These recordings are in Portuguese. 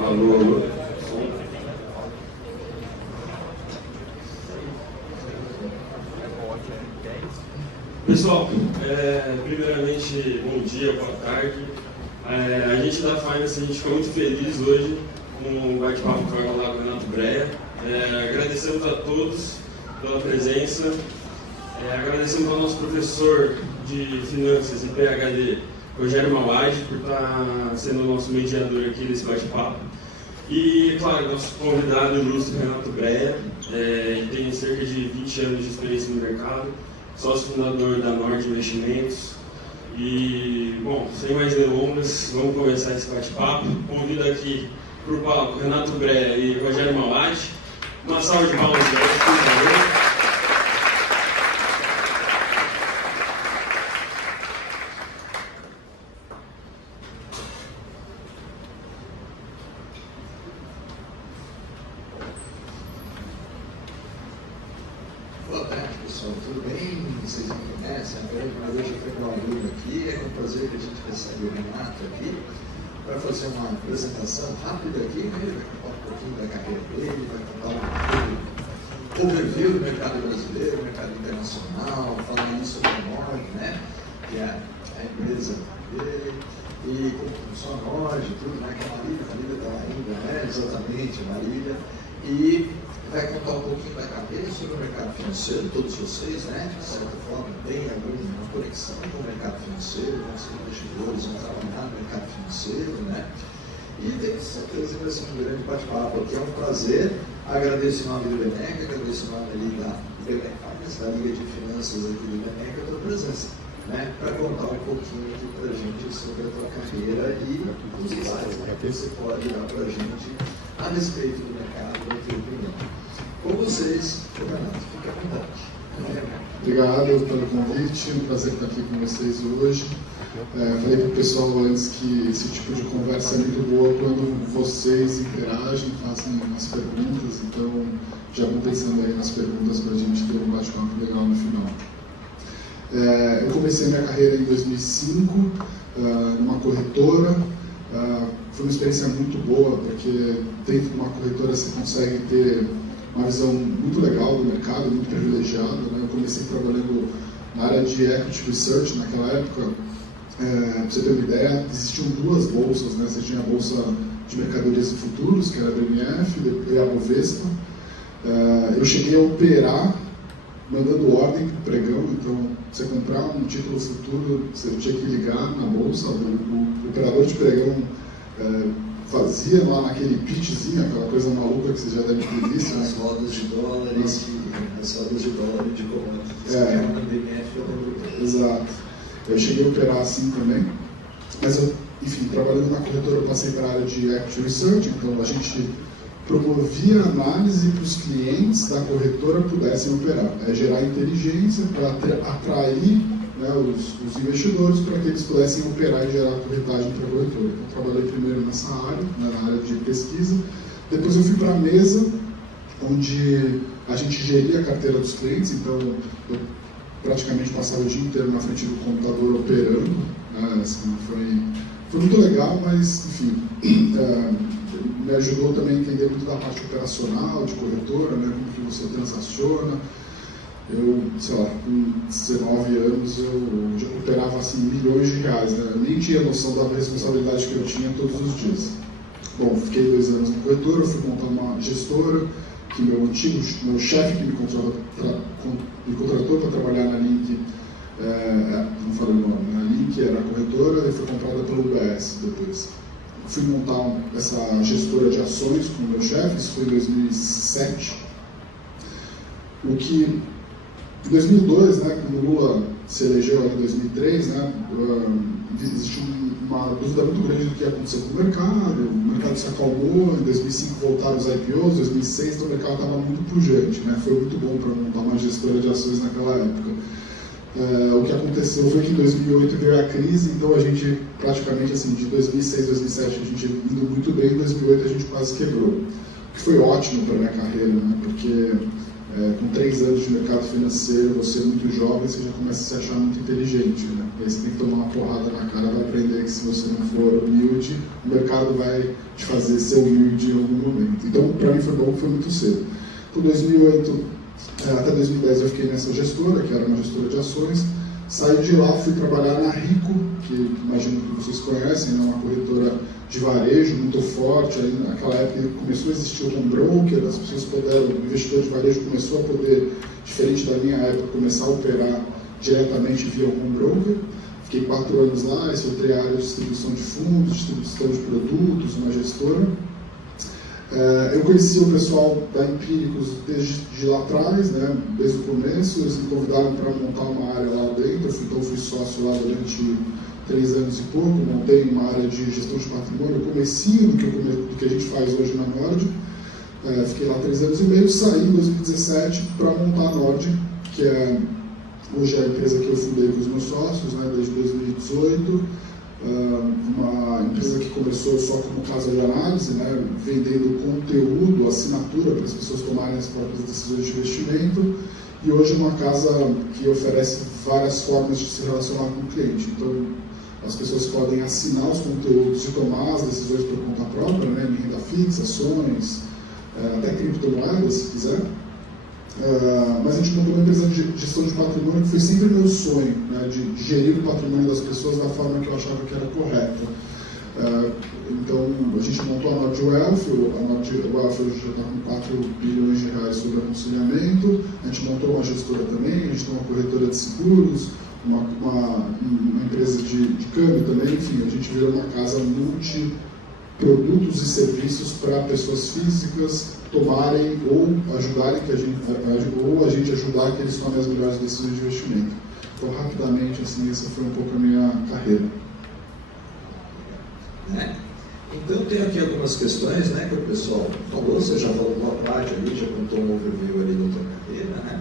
Alô, alô. Pessoal, primeiramente, bom dia, boa tarde. A gente da Finance, a gente ficou muito feliz hoje com o bate-papo que vai rolar com o Renato Breia. Agradecemos a todos pela presença. Agradecemos ao nosso professor de Finanças e PhD, Rogério Mauad, por estar sendo o nosso mediador aqui nesse bate-papo. E, claro, nosso convidado ilustre, Renato Breia, ele tem cerca de 20 anos de experiência no mercado, sócio fundador da Nord Investimentos. E, bom, sem mais delongas, vamos começar esse bate-papo. Convido aqui para o palco Renato Breia e Rogério Mauad. Uma salva de palmas para eles, por favor. Boa tarde, pessoal. Tudo bem? Vocês me conhecem? Hoje eu tenho um aluno aqui. É um prazer que a gente recebe o Renato aqui para fazer uma apresentação rápida aqui. Ele vai contar um pouquinho da carreira dele, vai contar um overview do mercado brasileiro, mercado internacional, falar isso sobre a Nord, né? Que é a empresa dele, e como funciona a Nord, tudo, né? Que a Marília está ainda, né? Exatamente, a Marília. E vai contar um pouquinho da cabeça sobre o mercado financeiro, todos vocês, né? De certa forma, tem alguma conexão com o mercado financeiro, né? Os investidores vão trabalhar no mercado financeiro, né? E tenho certeza que vai ser um grande bate-papo aqui. É um prazer. Agradeço em nome do BNEC, agradeço em nome ali da BNEC, da Liga de Finanças aqui do BNEC, a tua presença, né? Para contar um pouquinho aqui para a gente sobre a tua carreira e os insights, né? Que você pode dar para a gente a respeito do mercado, da tua opinião. Com vocês, o Renato, fique à vontade. Obrigado pelo convite, é um prazer estar aqui com vocês hoje. Falei para o pessoal antes que esse tipo de conversa é muito boa quando vocês interagem, fazem umas perguntas, então já vão pensando aí nas perguntas para a gente ter um bate-papo legal no final. Eu comecei minha carreira em 2005, numa corretora. Foi uma experiência muito boa, porque dentro de uma corretora você consegue ter uma visão muito legal do mercado, muito privilegiada, né? Eu comecei trabalhando na área de Equity Research naquela época. Para você ter uma ideia, existiam duas bolsas, né? Você tinha a Bolsa de Mercadorias e Futuros, que era a BMF, e a Bovespa. Eu cheguei a operar mandando ordem para o pregão, então você comprar um título futuro, você tinha que ligar na bolsa, o operador de pregão fazia lá naquele pitchzinho, aquela coisa maluca que você já deve ter visto. As rodas de dólares, as rodas de dólar de commodities. Na BMF, eu lembro. Exato. Eu cheguei a operar assim também, mas eu, enfim, trabalhando na corretora, eu passei para a área de Equity Research, então a gente promovia análise para os clientes da corretora pudessem operar, gerar inteligência para atrair, né, os investidores para que eles pudessem operar e gerar corretagem para a corretora. Então, trabalhei primeiro nessa área, né, na área de pesquisa, depois eu fui para a mesa, onde a gente geria a carteira dos clientes, então eu praticamente passava o dia inteiro na frente do computador operando, né, assim, foi muito legal, mas enfim, me ajudou também a entender muito da parte operacional, de corretora, né, como que você transaciona. Eu, sei lá, com 19 anos eu já operava assim milhões de reais, né? Eu nem tinha noção da responsabilidade que eu tinha todos os dias. Bom, fiquei 2 anos na corretora, fui montar uma gestora, que meu chefe que me contratou para trabalhar na Link, não falei o nome, a Link era a corretora e foi comprada pelo UBS depois. Fui montar essa gestora de ações com o meu chefe, isso foi em 2007. O que, em 2002, né, quando o Lula se elegeu em 2003, né, existiu uma dúvida muito grande do que ia acontecer com o mercado se acalmou, em 2005 voltaram os IPOs, em 2006 então o mercado estava muito pujante, né, foi muito bom para montar uma gestora de ações naquela época. O que aconteceu foi que em 2008 veio a crise, então a gente praticamente assim, de 2006 a 2007 a gente indo muito bem, em 2008 a gente quase quebrou. O que foi ótimo para a minha carreira, né, porque com 3 anos de mercado financeiro, você é muito jovem, você já começa a se achar muito inteligente, né? E aí você tem que tomar uma porrada na cara, vai aprender que se você não for humilde, o mercado vai te fazer ser humilde em algum momento. Então, para mim foi bom, foi muito cedo. Então, 2008 até 2010 eu fiquei nessa gestora, que era uma gestora de ações. Saí de lá, fui trabalhar na Rico, que imagino que vocês conhecem, é uma corretora de varejo muito forte. Aí, naquela época começou a existir o home broker, as pessoas puderam, o investidor de varejo começou a poder, diferente da minha época, começar a operar diretamente via home broker. Fiquei 4 anos lá, soltei a área de distribuição de fundos, distribuição de produtos, uma gestora. Eu conheci o pessoal da Empíricos desde lá atrás, né, desde o começo. Eles me convidaram para montar uma área lá dentro, então fui sócio lá durante 3 anos e pouco, montei uma área de gestão de patrimônio, o comecinho do que a gente faz hoje na Nord. Fiquei lá 3 anos e meio, saí em 2017 para montar a Nord, que hoje é a empresa que eu fundei com os meus sócios, né, desde 2018. Uma empresa que começou só como casa de análise, né, vendendo conteúdo, assinatura para as pessoas tomarem as próprias decisões de investimento, e hoje é uma casa que oferece várias formas de se relacionar com o cliente. Então, as pessoas podem assinar os conteúdos e tomar as decisões por conta própria, né, em renda fixa, ações, até criptomoedas, se quiser. Mas a gente montou uma empresa de gestão de patrimônio que foi sempre meu sonho, né, de gerir o patrimônio das pessoas da forma que eu achava que era correta. Então, a gente montou a Nord Wealth. A Nord Wealth hoje já está com 4 bilhões de reais sobre aconselhamento. A gente montou uma gestora também, a gente tem uma corretora de seguros, uma empresa de câmbio também. Enfim, a gente virou uma casa multi-produtos e serviços para pessoas físicas tomarem ou ajudarem a gente ajudar que eles tomem as melhores decisões de investimento. Então, rapidamente, assim, essa foi um pouco a minha carreira. Então, tem aqui algumas questões, né, que o pessoal falou. Você já falou boa parte ali, já contou um overview ali da tua carreira, né?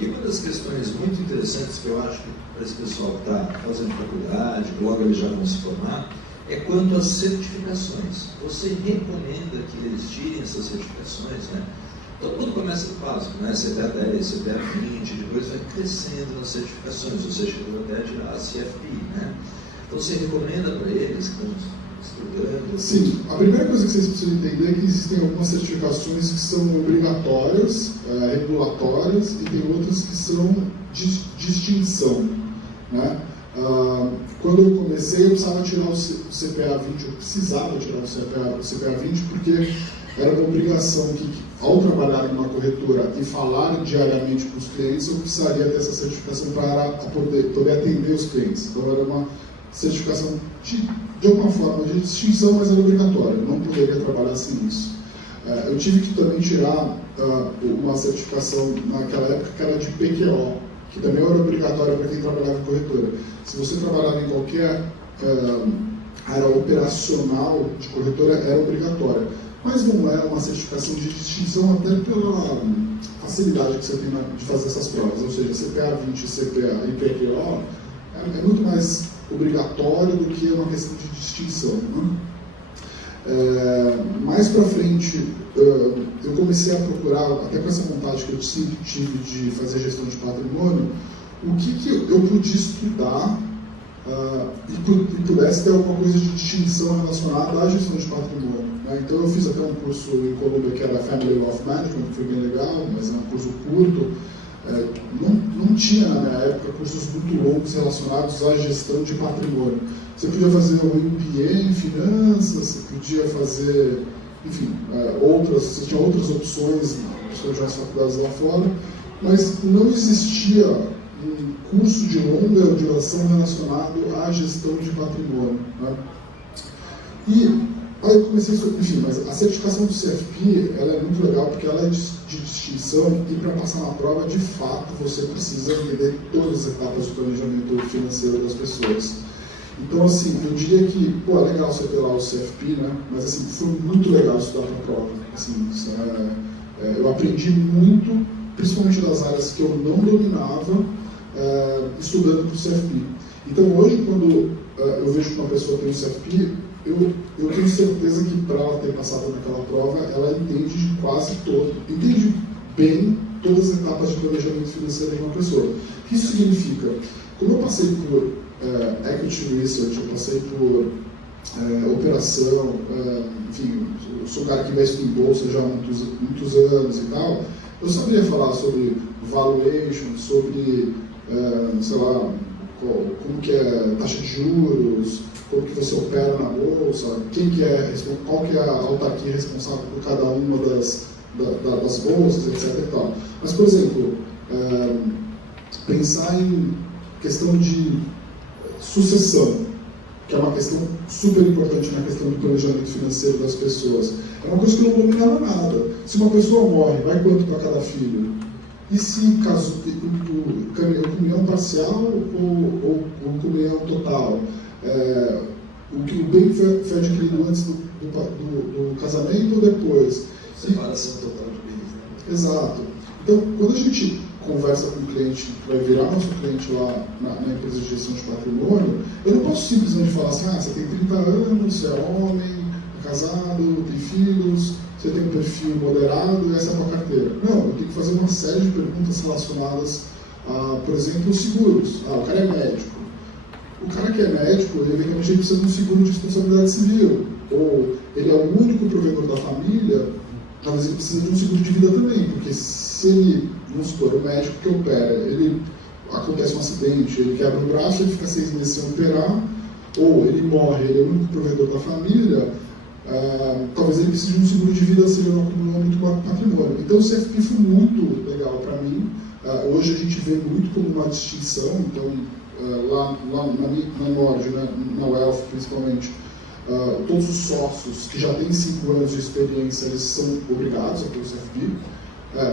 E uma das questões muito interessantes que eu acho que para esse pessoal que está fazendo faculdade, logo eles já vão se formar, é quanto às certificações. Você recomenda que eles tirem essas certificações, né? Todo mundo começa do básico, né? CPA 10, CPA 20, depois vai crescendo nas certificações, ou seja, chegou até a tirar a CFP, né? Então você recomenda para eles que estão estudando? Sim, a primeira coisa que vocês precisam entender é que existem algumas certificações que são obrigatórias, regulatórias, e tem outras que são de distinção, né? Quando eu comecei, eu precisava tirar o CPA 20, eu precisava tirar o CPA 20 porque era uma obrigação que, ao trabalhar em uma corretora e falar diariamente com os clientes, eu precisaria ter essa certificação para poder atender os clientes. Então, era uma certificação de alguma forma de distinção, mas era obrigatória, eu não poderia trabalhar sem isso. Eu tive que também tirar uma certificação naquela época que era de PQO, que também era obrigatória para quem trabalhava em corretora. Se você trabalhava em qualquer área operacional de corretora, era obrigatória. Mas não é uma certificação de distinção, até pela facilidade que você tem de fazer essas provas. Ou seja, CPA 20 CPA e PQO é muito mais obrigatório do que uma questão de distinção, né? Mais para frente, eu comecei a procurar, até com essa vontade que eu sempre tive de fazer gestão de patrimônio, o que eu podia estudar e pudesse ter alguma coisa de distinção relacionada à gestão de patrimônio, né? Então eu fiz até um curso em Colômbia que era Family Wealth Management, que foi bem legal, mas é um curso curto. Não tinha na minha época cursos muito longos relacionados à gestão de patrimônio. Você podia fazer um MBA em finanças, você podia fazer, enfim, você tinha outras opções nas faculdades lá fora, mas não existia um curso de longa duração relacionado à gestão de patrimônio, né? E aí eu comecei, enfim, mas a certificação do CFP, ela é muito legal porque ela é de distinção, e para passar na prova, de fato, você precisa entender todas as etapas do planejamento financeiro das pessoas. Então, assim, eu diria que, é legal você ter lá o CFP, né? Mas, assim, foi muito legal estudar para a prova. Assim, eu aprendi muito, principalmente das áreas que eu não dominava, estudando para o CFP. Então, hoje, quando eu vejo que uma pessoa tem o CFP, eu tenho certeza que para ela ter passado naquela prova, ela entende quase entende bem todas as etapas de planejamento financeiro de uma pessoa. O que isso significa? Como eu passei por equity research, eu passei por operação, enfim, eu sou um cara que investe em bolsa já há muitos anos e tal, eu saberia falar sobre valuation, sobre, sei lá, como que é taxa de juros, como que você opera na bolsa, qual que é a autarquia responsável por cada uma das bolsas, etc. E tal. Mas, por exemplo, pensar em questão de sucessão, que é uma questão super importante na questão do planejamento financeiro das pessoas. É uma coisa que eu não dominava nada. Se uma pessoa morre, vai quanto para cada filho? E se comunhão parcial ou comunhão total? O bem foi adquirido antes do casamento ou depois? Separação total de bens, né? Exato. Então, quando a gente conversa com o cliente, que vai virar nosso cliente lá na empresa de gestão de patrimônio, eu não posso simplesmente falar assim, você tem 30 anos, você é homem, é casado, tem filhos, você tem um perfil moderado e essa é a sua carteira. Não, eu tenho que fazer uma série de perguntas relacionadas a, por exemplo, os seguros. O cara é médico. O cara que é médico, ele eventualmente precisa de um seguro de responsabilidade civil. Ou ele é o único provedor da família, talvez ele precise de um seguro de vida também, porque se ele, vamos supor, o médico que opera, ele acontece um acidente, ele quebra o braço, ele fica 6 meses sem operar, ou ele morre, ele é o único provedor da família, talvez ele precise de um seguro de vida se ele não acumulou muito patrimônio. Então o CFP foi muito legal para mim. Hoje a gente vê muito como uma distinção, então lá na Nord, né, na Wealth principalmente, todos os sócios que já têm 5 anos de experiência, eles são obrigados a ter o CFP,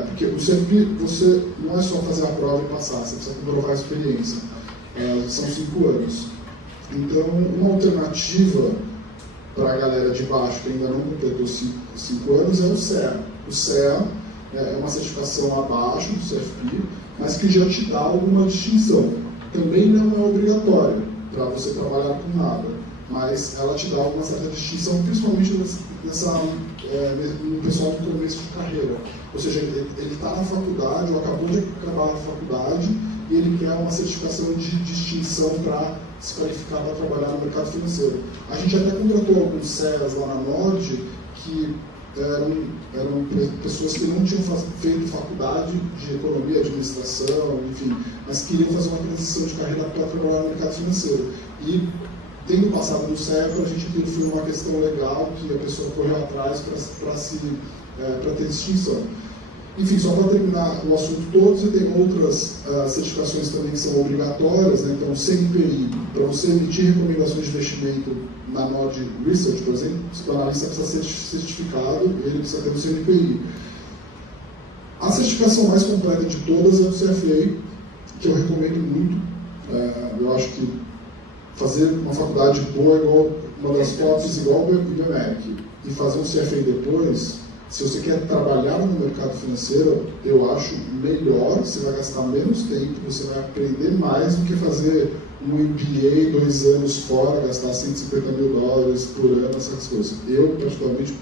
porque o CFP, você não é só fazer a prova e passar, você precisa comprovar a experiência, são 5 anos. Então, uma alternativa para a galera de baixo que ainda não completou 5 anos é o CEA. O CEA é uma certificação abaixo do CFP, mas que já te dá alguma distinção. Também não é obrigatória para você trabalhar com nada, mas ela te dá uma certa distinção, principalmente no pessoal do começo de carreira. Ou seja, ele está na faculdade ou acabou de acabar a faculdade e ele quer uma certificação de distinção para se qualificar para trabalhar no mercado financeiro. A gente até contratou alguns CEAs lá na Nord que eram pessoas que não tinham feito faculdade de economia, administração, enfim, mas queriam fazer uma transição de carreira para trabalhar no mercado financeiro. E tendo passado no CEA, para a gente foi uma questão legal que a pessoa correu atrás para ter distinção. Enfim, só para terminar o assunto todo, você tem outras certificações também que são obrigatórias, né? Então, CNPI, para você emitir recomendações de investimento na Nord Research, por exemplo, o analista precisa ser certificado, ele precisa ter o CNPI. A certificação mais completa de todas é o CFA, que eu recomendo muito. Eu acho que fazer uma faculdade boa, igual uma das fotos, igual o IBMEC, e fazer um CFA depois, se você quer trabalhar no mercado financeiro, eu acho melhor, você vai gastar menos tempo, você vai aprender mais do que fazer um MBA 2 anos fora, gastar $150 mil por ano, essas coisas. Eu, particularmente,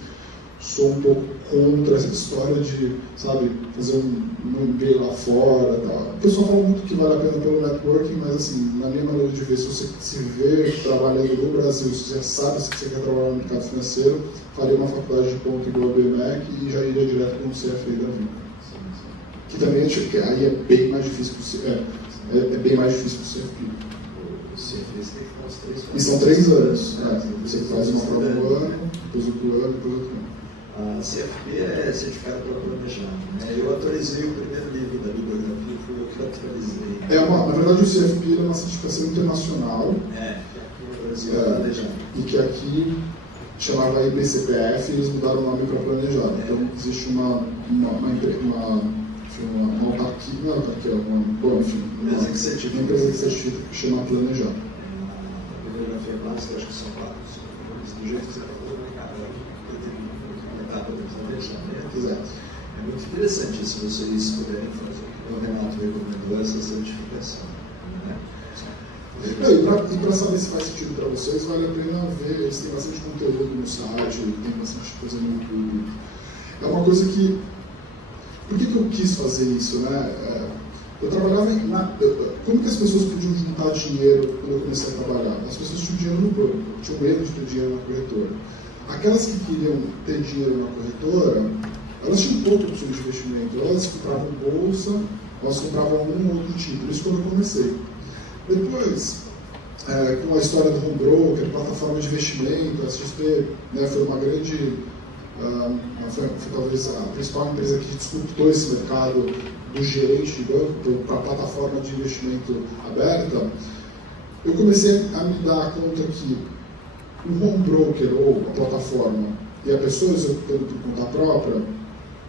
sou um pouco contra essa história de, sabe, fazer um MBA lá fora, tal. O pessoal fala muito que vale a pena pelo networking, mas assim, na minha maneira de ver, se você se vê trabalhando no Brasil, se você já sabe se você quer trabalhar no mercado financeiro, faria uma faculdade de ponto igual a BMEC e já iria direto com o CFA da vida. Que também aí é bem mais difícil é bem mais difícil que o CFP. O CFA você tem que ficar uns 3 anos. E são 3 anos. Você faz uma prova no ano, depois outro ano, depois outro ano. A CFP é certificado para planejar, né? Eu atualizei o primeiro livro da bibliografia, foi eu que atualizei. Na verdade, o CFP é uma certificação internacional. Atualizei para planejar. E que aqui chamava IBCPF e eles mudaram o nome para planejar. Então, existe uma autarquia, não é autarquia, uma empresa que certifica que chama planejar. A bibliografia básica, acho que são 4, do jeito que você falou, né, cara? Exato. É muito interessante se vocês puderem fazer o que o Renato recomendou, essa certificação. Né? E para saber se faz sentido para vocês, vale a pena ver, eles têm bastante conteúdo no site, tem bastante coisa no YouTube. É uma coisa que Por que eu quis fazer isso, né? Eu trabalhava como que as pessoas podiam juntar dinheiro quando eu comecei a trabalhar? As pessoas tinham dinheiro no banco, tinham medo de ter dinheiro na corretora. Aquelas que queriam ter dinheiro na corretora, elas tinham pouca opção de investimento. Elas compravam bolsa, elas compravam um ou outro título. Isso quando eu comecei. Depois, com a história do home broker, plataforma de investimento, a XP, né, foi uma grande, foi talvez a principal empresa que disruptou esse mercado do gerente de banco para a plataforma de investimento aberta. Eu comecei a me dar conta que o home broker ou a plataforma e a pessoa executando por conta própria,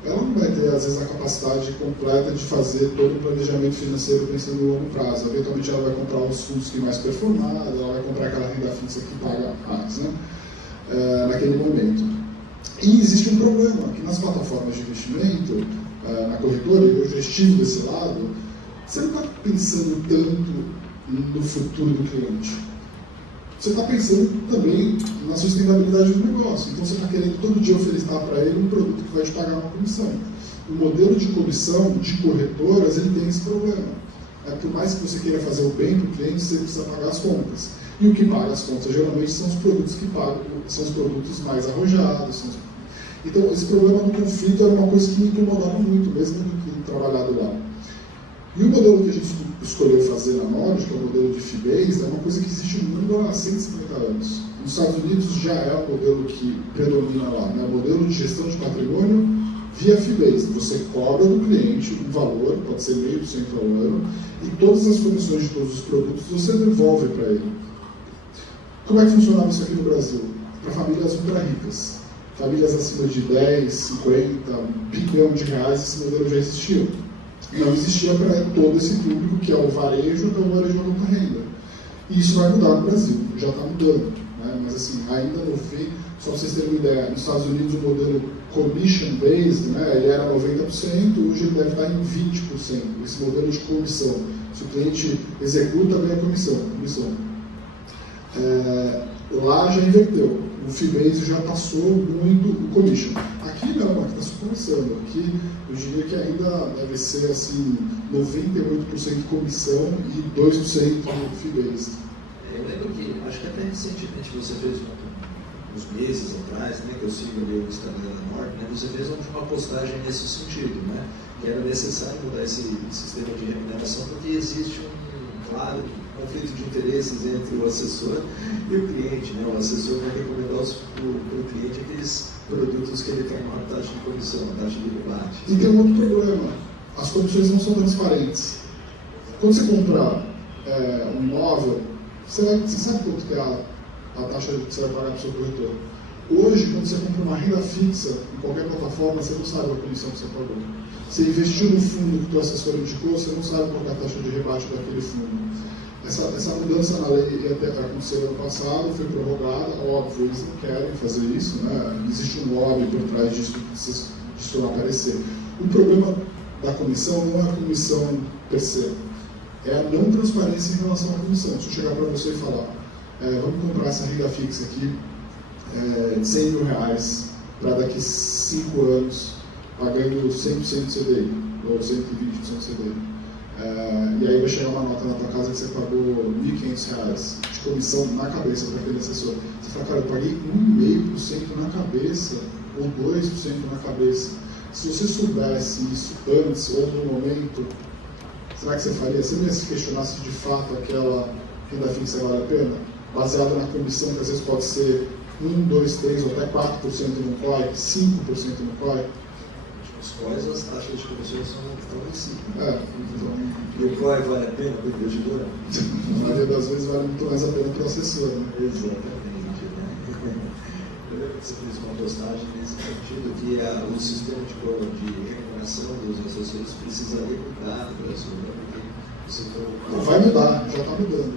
ela não vai ter, às vezes, a capacidade completa de fazer todo o planejamento financeiro pensando no longo prazo. Eventualmente, ela vai comprar os fundos que mais performaram, ela vai comprar aquela renda fixa que paga mais, né? Naquele momento. E existe um problema, que nas plataformas de investimento, na corretora, eu já estive desse lado, você não está pensando tanto no futuro do cliente. Você está pensando também na sustentabilidade do negócio. Então, você está querendo todo dia oferecer para ele um produto que vai te pagar uma comissão. O modelo de comissão de corretoras, ele tem esse problema. Por mais que você queira fazer o bem para o cliente, você precisa pagar as contas. E o que paga as contas, geralmente, são os produtos que pagam, são os produtos mais arrojados. Então, esse problema do conflito era uma coisa que me incomodava muito, mesmo do que trabalhado lá. E o modelo que a gente escolheu fazer na Nord, que é o modelo de fee-based, é uma coisa que existe no mundo há 150 anos. Nos Estados Unidos já é o modelo que predomina lá, né? O modelo de gestão de patrimônio via fee-based. Você cobra do cliente um valor, pode ser 0,5% ao ano, e todas as comissões de todos os produtos você devolve para ele. Como é que funcionava isso aqui no Brasil? Para famílias ultra ricas. Famílias acima de 10, 50, bilhão de reais, esse modelo já existia. Não existia para todo esse público que é o varejo, então o varejo de alta renda. E isso vai mudar no Brasil, já está mudando. Né? Mas assim, ainda não vi, só para vocês terem uma ideia, nos Estados Unidos o modelo commission-based, né, ele era 90%, hoje ele deve estar em 20%, esse modelo de comissão. Se o cliente executa, ganha comissão. Lá já inverteu, o fee-based já passou muito o commission. Aqui não, aqui está se começando. Aqui eu diria que ainda deve ser assim, 98% comissão e 2% fee-based. Eu lembro que, acho que até recentemente você fez uns meses atrás, né, que eu sigo ali o Instagram da Nord, né, você fez uma postagem nesse sentido, né, que era necessário mudar esse sistema de remuneração porque existe claro, conflito de interesses entre o assessor e o cliente, né? O assessor vai recomendar para o cliente aqueles produtos que ele tem uma taxa de comissão, uma taxa de rebate. E tem um outro problema, as comissões não são transparentes. Quando você comprar um imóvel, você sabe quanto que é a taxa que você vai pagar para o seu corretor. Hoje, quando você compra uma renda fixa em qualquer plataforma, você não sabe a comissão que você pagou. Você investiu no fundo que o assessor indicou, você não sabe qual é a taxa de rebate daquele fundo. Essa mudança na lei ia acontecer ano passado, foi prorrogada, óbvio, eles não querem fazer isso, né? Existe um lobby por trás disso não aparecer. O problema da comissão não é a comissão per se, é a não transparência em relação à comissão. Se eu chegar para você e falar, vamos comprar essa renda fixa aqui, de 100 mil reais, para daqui 5 anos, pagando 100% de CDI, ou 120% de CDI. E aí vai chegar uma nota na tua casa que você pagou R$ 1.500 de comissão na cabeça para aquele assessor. Você fala, cara, eu paguei 1,5% na cabeça, ou 2% na cabeça. Se você soubesse isso antes ou no momento, será que você faria? Você não ia se questionar se de fato aquela renda fixa vale a pena? Baseada na comissão que às vezes pode ser 1, 2, 3 ou até 4% no COI, 5% no COI. Os COIs, as taxas de comissões estão em cima. E o COI vale a pena para o investidor? Na maioria das vezes vale muito mais a pena para o assessor. Né? Exatamente. Eu lembro que você fez uma postagem nesse sentido, que o sistema de remuneração dos assessores precisaria mudar no Brasil, né? Porque você não vai mudar, já está mudando.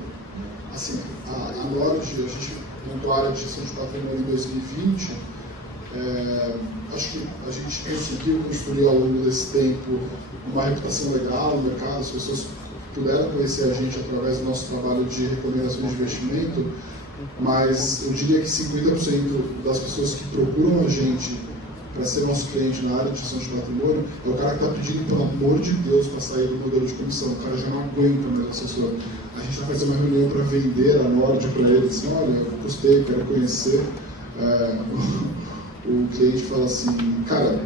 Assim, a Nord, a gente montou a área de gestão de patrimônio em 2020. Acho que a gente conseguiu construir ao longo desse tempo uma reputação legal no mercado, as pessoas puderam conhecer a gente através do nosso trabalho de recomendações de investimento, mas eu diria que 50% das pessoas que procuram a gente para ser nosso cliente na área de gestão de patrimônio, é o cara que está pedindo, pelo amor de Deus, para sair do modelo de comissão. O cara já não aguenta mais o assessor. A gente vai fazer uma reunião para vender a Nord para ele, assim, olha, eu gostei, quero conhecer. O cliente fala assim, cara,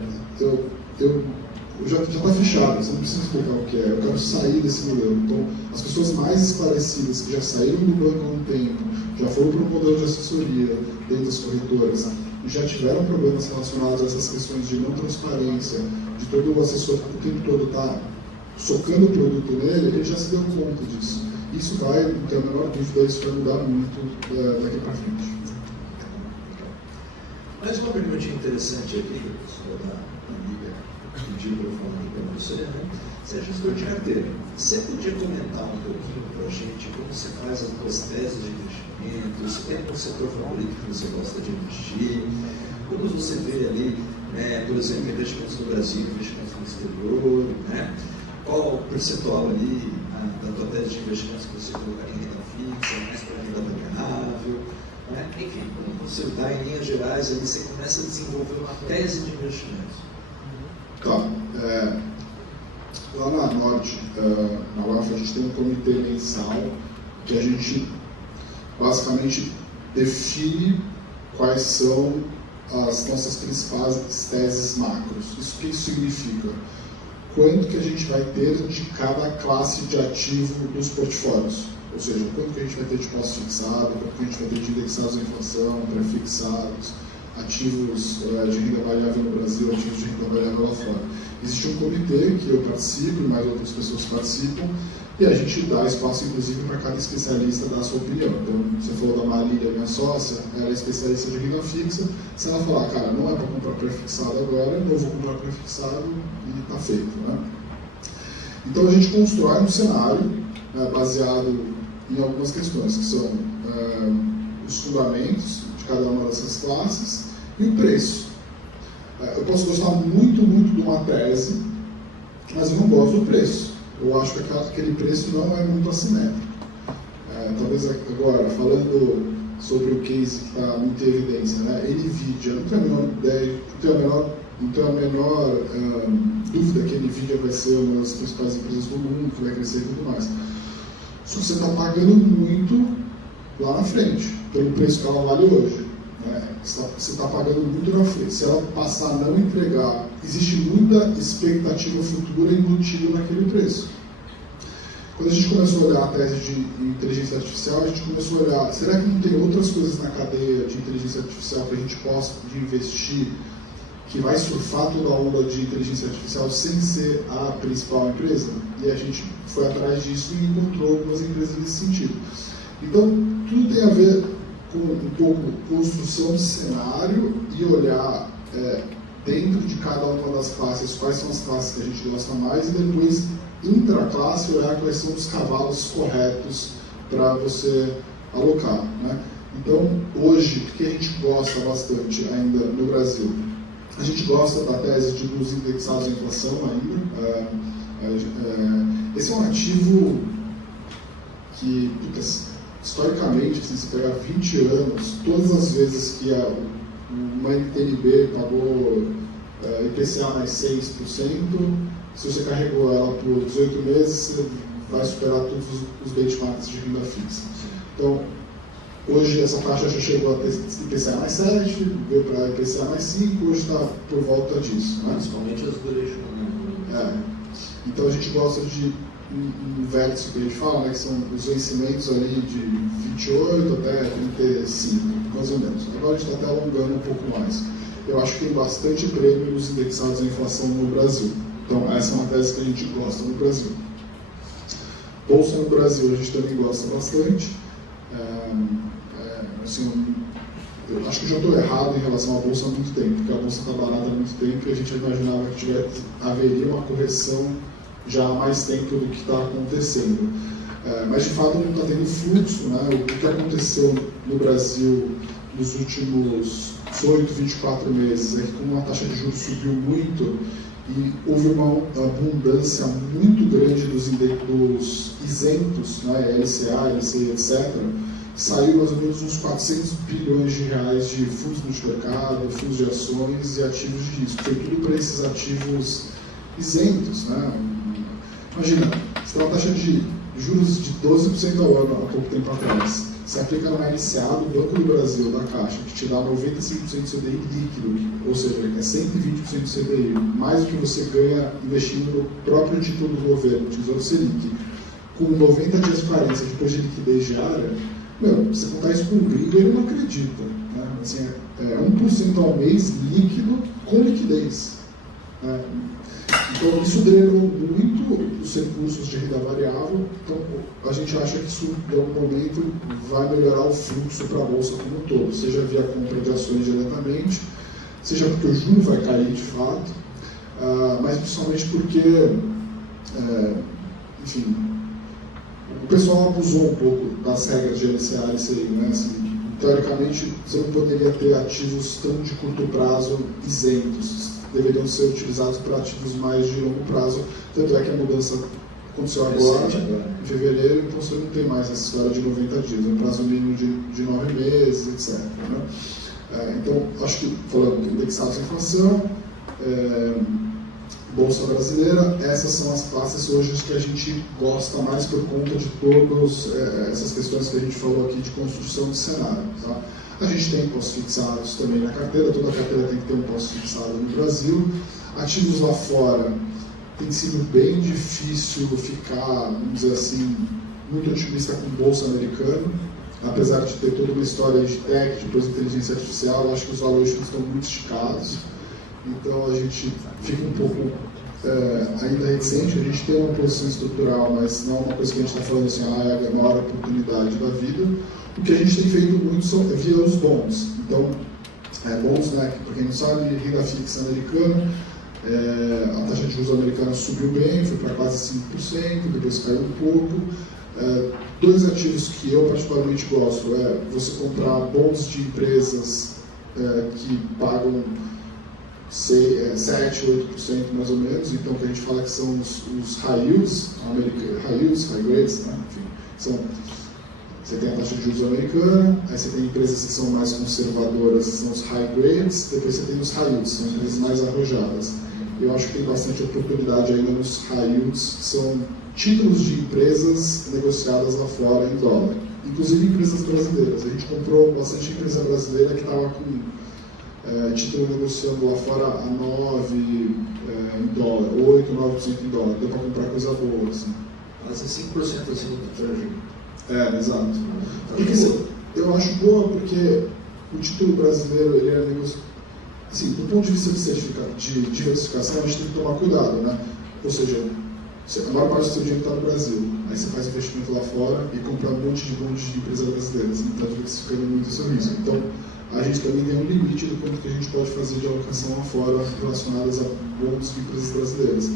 já está fechado, você não precisa explicar o que é, eu quero sair desse modelo. Então, as pessoas mais esclarecidas, que já saíram do banco há um tempo, já foram para o modelo de assessoria dentro das corretoras, e já tiveram problemas relacionados a essas questões de não transparência, de todo o assessor o tempo todo estar socando o produto nele, ele já se deu conta disso. Isso vai, não tenho a menor dúvida, isso vai mudar muito daqui para frente. Mais uma perguntinha interessante aqui, que a pessoa da amiga pediu para eu falar aqui para você, né? Você é gestor de carteira. Você podia comentar um pouquinho para a gente como você faz as suas teses de investimento, se tem algum setor favorito que você gosta de investir, como você vê ali, por exemplo, investimentos no Brasil, investimentos no exterior, né? Qual o percentual ali da tua tese de investimentos que você colocaria em renda fixa, mais para renda variável, né? Enfim, como você dá em linhas gerais, aí você começa a desenvolver uma tese de investimentos. Tá. Lá na Norte, na UEF, a gente tem um comitê mensal que a gente basicamente define quais são as nossas principais teses macros. O que isso significa? Quanto que a gente vai ter de cada classe de ativo dos portfólios. Ou seja, quanto que a gente vai ter de pós-fixado, quanto que a gente vai ter de indexados à inflação, pré-fixados, ativos de renda variável no Brasil, ativos de renda variável lá fora. Existe um comitê que eu participo e mais outras pessoas participam, e a gente dá espaço, inclusive, para cada especialista dar a sua opinião. Então, você falou da Marília, minha sócia, ela é especialista de renda fixa. Se ela falar, cara, não é para comprar pré-fixado agora, eu vou comprar pré-fixado e está feito, né? Então, a gente constrói um cenário baseado em algumas questões, que são os fundamentos de cada uma dessas classes e o preço. Eu posso gostar muito de uma tese, mas eu não gosto do preço. Eu acho que aquele preço não é muito assimétrico. Talvez agora, falando sobre o case que está muito em evidência, né? NVIDIA, não tenho a menor ideia, não tenho a menor dúvida que a NVIDIA vai ser uma das principais empresas do mundo, que vai crescer e tudo mais. Só que você está pagando muito lá na frente, pelo preço que ela vale hoje. Você está pagando muito na frente. Se ela passar a não entregar, existe muita expectativa futura embutida naquele preço. Quando a gente começou a olhar a tese de inteligência artificial, a gente começou a olhar, será que não tem outras coisas na cadeia de inteligência artificial que a gente possa investir, que vai surfar toda a onda de inteligência artificial sem ser a principal empresa? E a gente foi atrás disso e encontrou algumas empresas nesse sentido. Então, tudo tem a ver com um pouco construção de cenário e olhar dentro de cada uma das classes quais são as classes que a gente gosta mais e depois, intra-classe, olhar quais são os cavalos corretos para você alocar, né? Então, hoje, o que a gente gosta bastante ainda no Brasil? A gente gosta da tese dos indexados à inflação ainda. Esse é um ativo que, historicamente, se você pegar 20 anos, todas as vezes que uma NTNB pagou IPCA mais 6%, se você carregou ela por 18 meses, você vai superar todos os benchmarks de renda fixa. Então, hoje essa taxa já chegou a ter IPCA mais 7, veio para IPCA mais 5, hoje está por volta disso, né? Principalmente as duration. Então a gente gosta de um vértice que a gente fala, né, que são os vencimentos ali de 28 até 35, mais ou menos. Agora a gente está até alongando um pouco mais. Eu acho que tem bastante prêmio nos indexados à inflação no Brasil. Então essa é uma tese que a gente gosta no Brasil. Bolsa no Brasil a gente também gosta bastante. Eu acho que já estou errado em relação à Bolsa há muito tempo, porque a Bolsa está barata há muito tempo e a gente imaginava que haveria uma correção já há mais tempo do que está acontecendo. Mas de fato não está tendo fluxo, né? O que aconteceu no Brasil nos últimos 18, 24 meses é que como a taxa de juros subiu muito e houve uma abundância muito grande dos isentos, né? LCA, LCI, etc., saiu mais ou menos uns 400 bilhões de reais de fundos multimercado, fundos de ações e ativos de risco. Foi tudo para esses ativos isentos, né? Imagina, você tem uma taxa de juros de 12% ao ano há pouco tempo atrás. Você aplica no LCA do Banco do Brasil, da Caixa, que te dá 95% do CDI líquido, ou seja, é 120% do CDI, mais do que você ganha investindo no próprio título do governo, Tesouro Selic, com 90 dias de carência depois de liquidez diária. Você contar isso com um gringo, ele não acredita. Né? Assim, é 1% ao mês líquido com liquidez. Né? Então, isso drena muito os recursos de renda variável. Então, a gente acha que isso, em algum momento, vai melhorar o fluxo para a Bolsa como um todo, seja via compra de ações diretamente, seja porque o juro vai cair de fato, mas principalmente porque, enfim, o pessoal abusou um pouco das regras de LCA e LCI, né? Assim, teoricamente, você não poderia ter ativos tão de curto prazo isentos, deveriam ser utilizados para ativos mais de longo prazo, tanto é que a mudança aconteceu agora, em fevereiro, então você não tem mais essa história de 90 dias, um prazo mínimo de 9 meses, etc. Né? Então, acho que, falando indexados à inflação, Bolsa Brasileira, essas são as classes hoje que a gente gosta mais por conta de todas essas questões que a gente falou aqui de construção de cenário. Tá? A gente tem impostos fixados também na carteira, toda carteira tem que ter um imposto fixado no Brasil. Ativos lá fora, tem sido bem difícil ficar, vamos dizer assim, muito otimista com Bolsa americano, apesar de ter toda uma história de tech, depois de inteligência artificial, eu acho que os valuations estão muito esticados. Então a gente fica um pouco ainda reticente, a gente tem uma posição estrutural, mas não é uma coisa que a gente está falando assim, é a maior oportunidade da vida. O que a gente tem feito muito é via os bonds. Então, bonds, né, para quem não sabe, renda fixa americana, a taxa de juros americana subiu bem, foi para quase 5%, depois caiu um pouco. Dois ativos que eu particularmente gosto é você comprar bonds de empresas que pagam 7, 8% mais ou menos, então o que a gente fala que são os high yields, high grades, né? Enfim, você tem a taxa de juros americana, aí você tem empresas que são mais conservadoras, que são os high grades, depois você tem os high yields, são empresas mais arrojadas. Eu acho que tem bastante oportunidade ainda nos high yields, que são títulos de empresas negociadas lá fora em dólar, inclusive empresas brasileiras. A gente comprou bastante empresa brasileira que estava com título negociando lá fora a 9 em dólar, 8, 9% em dólar. Deu para comprar coisa boa, assim. Quase 5% acima do Treasury. Exato. Eu acho boa porque o título brasileiro, ele é negociado. Assim, do ponto de vista de diversificação, a gente tem que tomar cuidado, né? Ou seja, a maior parte do seu dinheiro está no Brasil. Aí você faz investimento lá fora e compra um monte de bondes de empresas brasileiras. Não está diversificando muito o seu risco. Então, a gente também tem um limite do quanto que a gente pode fazer de alocação lá fora relacionadas a bonds de empresas brasileiras.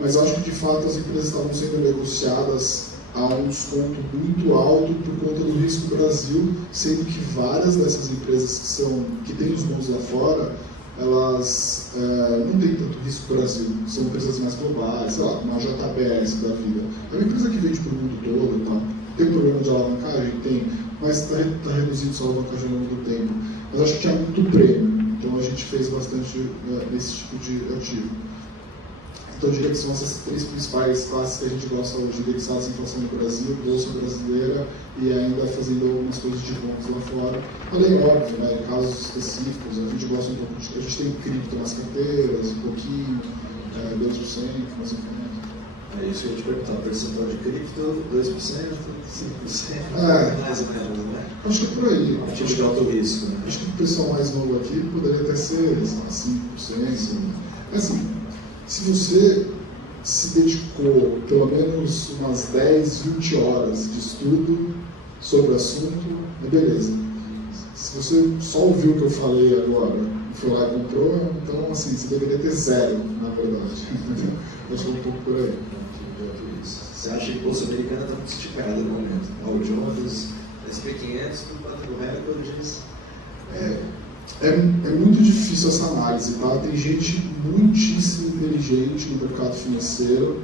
Mas eu acho que, de fato, as empresas estavam sendo negociadas a um desconto muito alto por conta do risco Brasil, sendo que várias dessas empresas que têm os bonds lá fora, elas não têm tanto risco Brasil, são empresas mais globais, sei lá, uma JBS da vida. É uma empresa que vende para o mundo todo e tal. Tem um problema de alavancagem? Tem, mas está reduzindo sua alavancagem ao longo do tempo. Mas acho que tinha muito prêmio, então a gente fez bastante esse tipo de ativo. Então eu diria que são essas três principais classes que a gente gosta hoje, indexadas à inflação no Brasil, Bolsa Brasileira e ainda fazendo algumas coisas de bonds lá fora. Além, óbvio, né, em casos específicos, a gente gosta um pouco a gente tem cripto nas carteiras, um pouquinho, 2%, mais ou menos. É isso que eu ia te perguntar, percentual de cripto, 2%, 5%, mais ou menos, né? Acho que é por aí. Ativo de alto risco, né? Acho que o pessoal mais novo aqui poderia até ser 5%. Assim, se você se dedicou pelo menos umas 10, 20 horas de estudo sobre o assunto, beleza. Se você só ouviu o que eu falei agora, foi lá e comprou, então assim, você deveria ter 0, na verdade. Acho que é um pouco por aí. Você acha que a Bolsa Americana está muito esticada no momento? Dow Jones, SP500, batendo recordes. É muito difícil essa análise, tá? Tem gente muitíssimo inteligente no mercado financeiro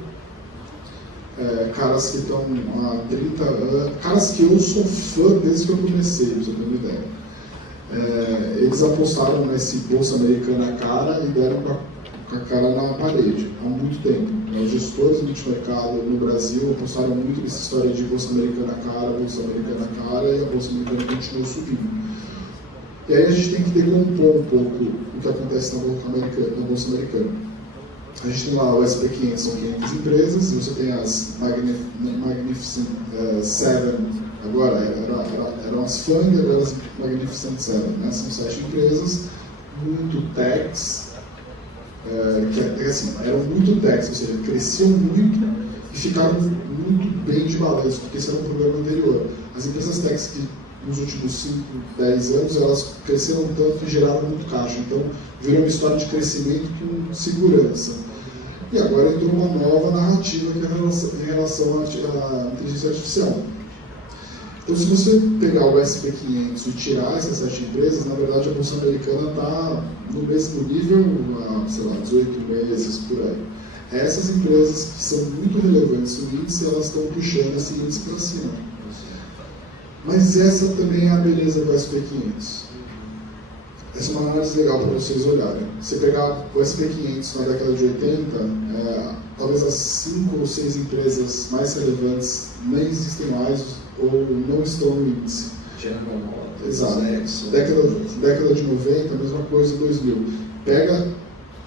caras que estão há 30 anos, caras que eu sou fã desde que eu comecei, pra você ter uma ideia. Eles apostaram nesse Bolsa Americana cara e deram com a cara na parede há muito tempo. Os gestores do multimercado no Brasil apostaram muito nessa história de Bolsa Americana cara, e a Bolsa Americana continuou subindo. E aí a gente tem que decompor um pouco o que acontece na Bolsa Americana. A gente tem lá o SP500, são 500 empresas, e você tem as Magnificent Seven, agora eram as FANG, agora as Magnificent Seven, né? São 7 empresas, muito techs, assim, eram muito techs, ou seja, cresciam muito e ficaram muito bem de balanço, porque esse era um problema anterior. As empresas techs que nos últimos 5, 10 anos, elas cresceram tanto e geraram muito caixa. Então, virou uma história de crescimento com segurança. E agora entrou uma nova narrativa que é em relação à inteligência artificial. Então, se você pegar o SP500 e tirar essas 7 empresas, na verdade, a Bolsa Americana está no mesmo nível há, sei lá, 18 meses, por aí. Essas empresas que são muito relevantes no índice, elas estão puxando esse índice para cima. Mas essa também é a beleza do SP500. Essa é uma análise legal para vocês olharem. Se pegar o SP500 na década de 80, talvez as 5 ou 6 empresas mais relevantes nem existem mais ou não estão no índice. General Motors, exato. Exxon. Década de 90, a mesma coisa em 2000. Pega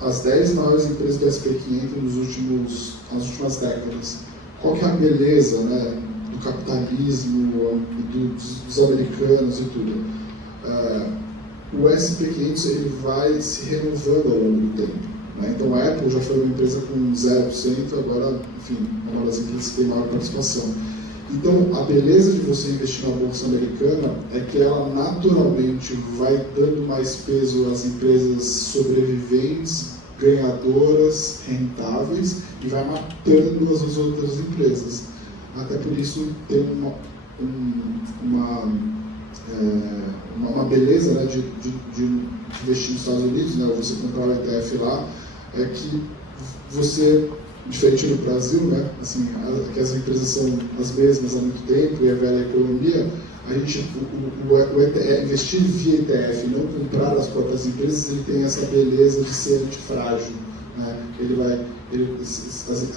as 10 maiores empresas do SP500 nas últimas décadas. Qual que é a beleza, né, do capitalismo, dos americanos e tudo? O SP500 ele vai se renovando ao longo do tempo. Né? Então a Apple já foi uma empresa com 0%, agora, enfim, é uma das empresas que tem maior participação. Então a beleza de você investir na Bolsa Americana é que ela naturalmente vai dando mais peso às empresas sobreviventes, ganhadoras, rentáveis, e vai matando as outras empresas. Até por isso tem uma beleza, né, de investir nos Estados Unidos, né, você comprar o ETF lá, é que você, diferente do Brasil, né, assim, que as empresas são as mesmas há muito tempo e é velha economia, a gente, investir via ETF e não comprar as próprias empresas, ele tem essa beleza de ser antifrágil. Né?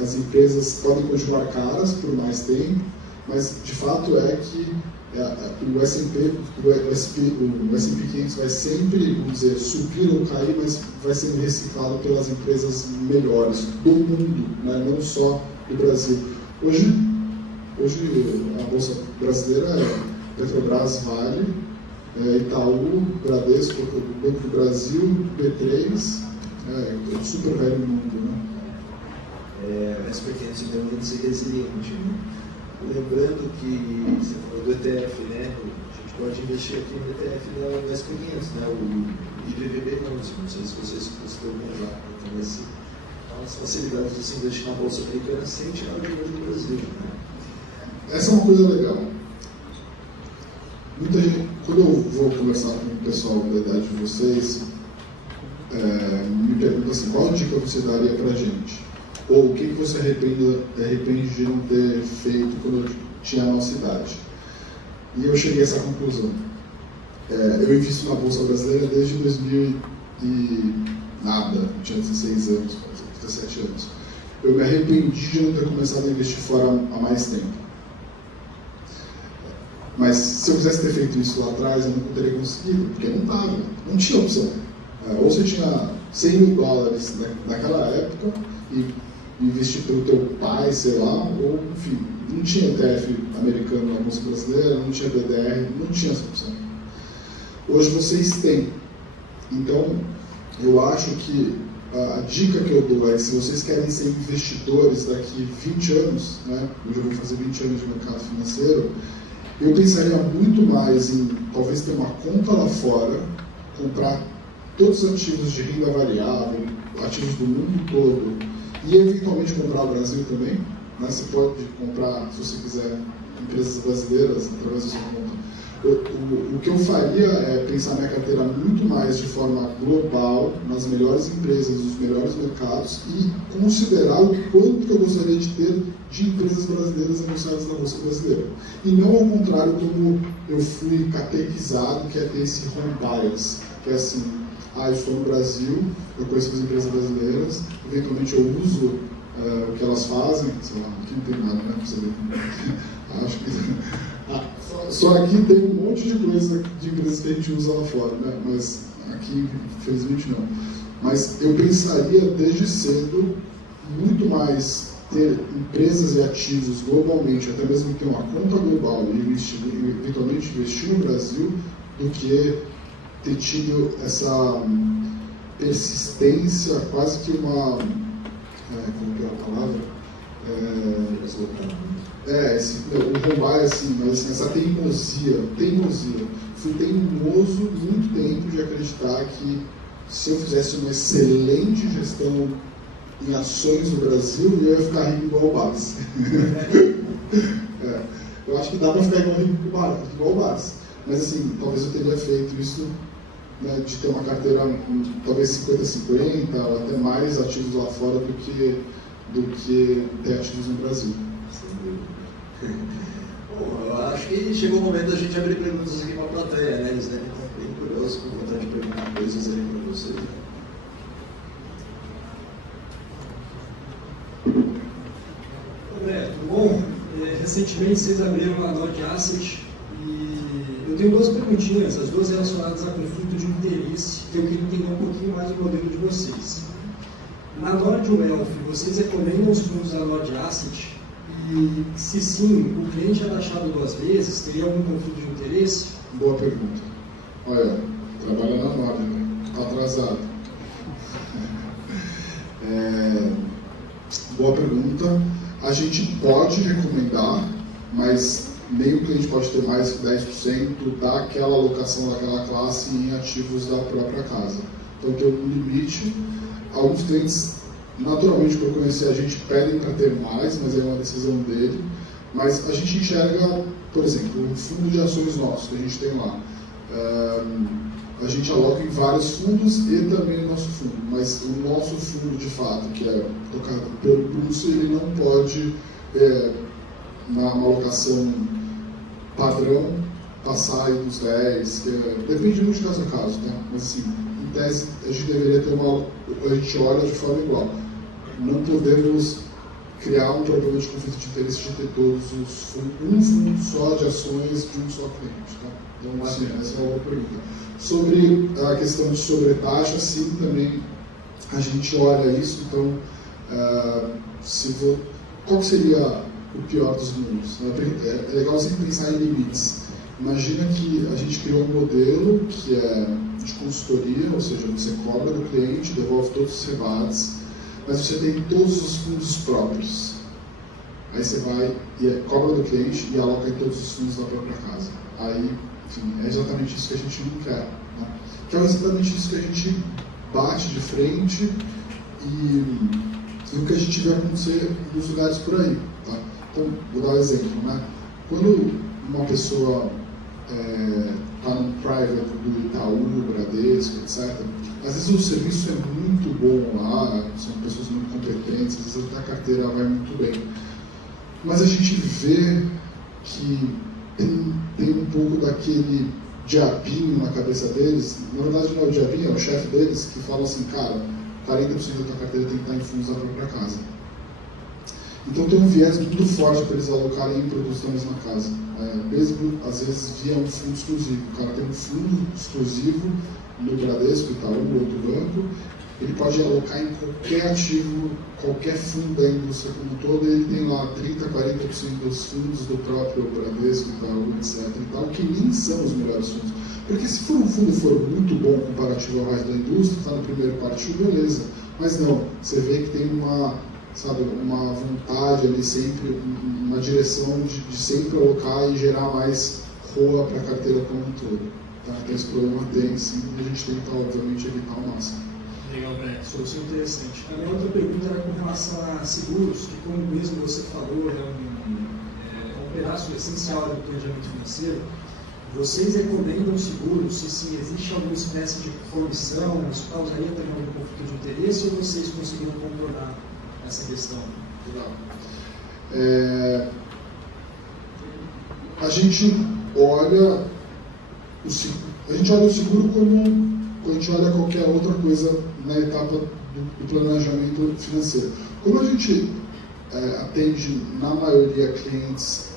As empresas podem continuar caras por mais tempo, mas de fato é que o S&P 500 vai sempre, vamos dizer, subir ou cair, mas vai sendo reciclado pelas empresas melhores do mundo, né? Não só do Brasil. Hoje a Bolsa Brasileira é Petrobras, Vale, Itaú, Bradesco, Banco do Brasil, B3, é super velho mundo, né? O SP500 é um índice resiliente, né? Lembrando que você falou do ETF, né? A gente pode investir aqui no ETF do SP500, né? O IBBB não sei se vocês costumam já. Então, as facilidades de se investir na Bolsa Americana sem tirar o dinheiro do Brasil, né? Essa é uma coisa legal. Muita gente, quando eu vou conversar com o pessoal da idade de vocês, me perguntam assim, qual dica você daria pra gente? Ou o que você arrepende de não ter feito quando eu tinha a nossa idade? E eu cheguei a essa conclusão. Eu invisto na Bolsa Brasileira desde 2000 e nada, eu tinha 16 anos, 17 anos. Eu me arrependi de não ter começado a investir fora há mais tempo. Mas se eu quisesse ter feito isso lá atrás, eu não teria conseguido, porque não tinha opção. Ou você tinha 100 mil dólares naquela época e investir pelo teu pai, sei lá, ou, enfim, não tinha ETF americano na Bolsa Brasileira, não tinha BDR, não tinha essa opção. Hoje vocês têm. Então, eu acho que a dica que eu dou é que se vocês querem ser investidores daqui 20 anos, né, eu já vou fazer 20 anos de mercado financeiro, eu pensaria muito mais em talvez ter uma conta lá fora, comprar todos os ativos de renda variável, ativos do mundo todo, e eventualmente comprar o Brasil também. Né? Você pode comprar, se você quiser, empresas brasileiras através da sua conta. o que eu faria é pensar minha carteira muito mais de forma global, nas melhores empresas, nos melhores mercados, e considerar o quanto que eu gostaria de ter de empresas brasileiras negociadas na Bolsa Brasileira. E não ao contrário como eu fui catequizado, que é ter esse home bias, que é assim, eu estou no Brasil, eu conheço as empresas brasileiras, eventualmente eu uso o que elas fazem, sei lá, aqui não tem nada, né, pra saber. Acho que só aqui tem um monte de coisa de empresas que a gente usa lá fora, né? Mas aqui, infelizmente, não. Mas eu pensaria desde cedo muito mais ter empresas e ativos globalmente, até mesmo ter uma conta global e eventualmente investir no Brasil, do que ter tido essa persistência, quase que uma... como que é a palavra? O rombar, assim, mas assim, essa teimosia. Fui teimoso muito tempo de acreditar que se eu fizesse uma excelente gestão em ações no Brasil, eu ia ficar rico igual o Barsi. Eu acho que dá para ficar igual o Barsi. Mas assim, talvez eu teria feito isso, né, de ter uma carteira talvez 50-50, ou até mais ativos lá fora do que ter ativos no Brasil. Bom, eu acho que chegou o momento da gente abrir perguntas aqui para a plateia, né? Eles devem estar bem curiosos, com vontade de perguntar coisas aí para vocês. Né? André, tudo bom? Recentemente vocês abriram a Nord Asset e eu tenho duas perguntinhas, as duas relacionadas a conflito de interesse, que eu queria entender um pouquinho mais o modelo de vocês. Na Nord Wealth, vocês recomendam os fundos da Nord Asset? E se sim, o cliente é taxado 2 vezes, teria algum conflito de interesse? Boa pergunta. Olha, trabalha na Nord, né? Está atrasado. Boa pergunta. A gente pode recomendar, mas nem o cliente pode ter mais que 10% daquela alocação daquela classe em ativos da própria casa. Então tem um limite. Alguns clientes, naturalmente, por conhecer a gente, pedem para ter mais, mas é uma decisão dele. Mas a gente enxerga, por exemplo, o fundo de ações nosso que a gente tem lá. A gente aloca em vários fundos e também no nosso fundo. Mas o nosso fundo, de fato, que é tocado pelo pulso, ele não pode, na alocação padrão, passar aí dos 10, depende muito de caso a caso, tá? Mas assim, em tese, a gente deveria ter a gente olha de forma igual. Não podemos criar um problema de conflito de interesse de ter todos os fundos, um fundo só de ações de um só cliente, tá? Então, assim, essa é uma boa pergunta. Sobre a questão de sobretaxa, sim, também a gente olha isso. Então, qual seria o pior dos mundos? É legal sempre pensar em limites. Imagina que a gente criou um modelo que é de consultoria, ou seja, você cobra do cliente, devolve todos os rebates, mas você tem todos os fundos próprios. Aí você vai e cobra do cliente e aloca em todos os fundos da própria casa. Aí, enfim, é exatamente isso que a gente não quer. Né? Que é exatamente isso que a gente bate de frente e o que a gente vê acontecer nos lugares por aí. Tá? Então, vou dar um exemplo. Né? Quando uma pessoa está no private do Itaú, Bradesco, etc., às vezes o serviço é muito bom lá, são pessoas muito competentes, às vezes até a carteira vai muito bem. Mas a gente vê que tem um pouco daquele diabinho na cabeça deles, na verdade não é o diabinho, é o chefe deles, que fala assim, cara, 40% da tua carteira tem que estar em fundos da própria casa. Então tem um viés muito forte para eles alocarem em produtos da mesma casa. Mesmo, às vezes, via um fundo exclusivo. O cara tem um fundo exclusivo no Bradesco, Itaú ou outro banco, ele pode alocar em qualquer ativo, qualquer fundo da indústria como um todo, e ele tem lá 30%, 40% dos fundos do próprio Bradesco, Itaú, etc. E tal, que nem são os melhores fundos. Porque se um fundo for muito bom comparativo ao resto da indústria, está no primeiro partido, beleza. Mas não, você vê que tem uma vontade ali sempre, uma direção de sempre alocar e gerar mais ROA para a carteira como um todo. Tá? Então esse problema tem sim, e a gente tenta, obviamente, evitar ao máximo. Legal, Brett, solução interessante. A minha outra pergunta era com relação a seguros, que como mesmo você falou, é um pedaço essencial do planejamento financeiro. vocês recomendam o seguro? Se sim, existe alguma espécie de comissão, isso causaria também algum conflito de interesse ou vocês conseguiram contornar essa questão? Legal. A gente olha o seguro como a gente olha qualquer outra coisa na etapa do planejamento financeiro. Como a gente atende, na maioria, clientes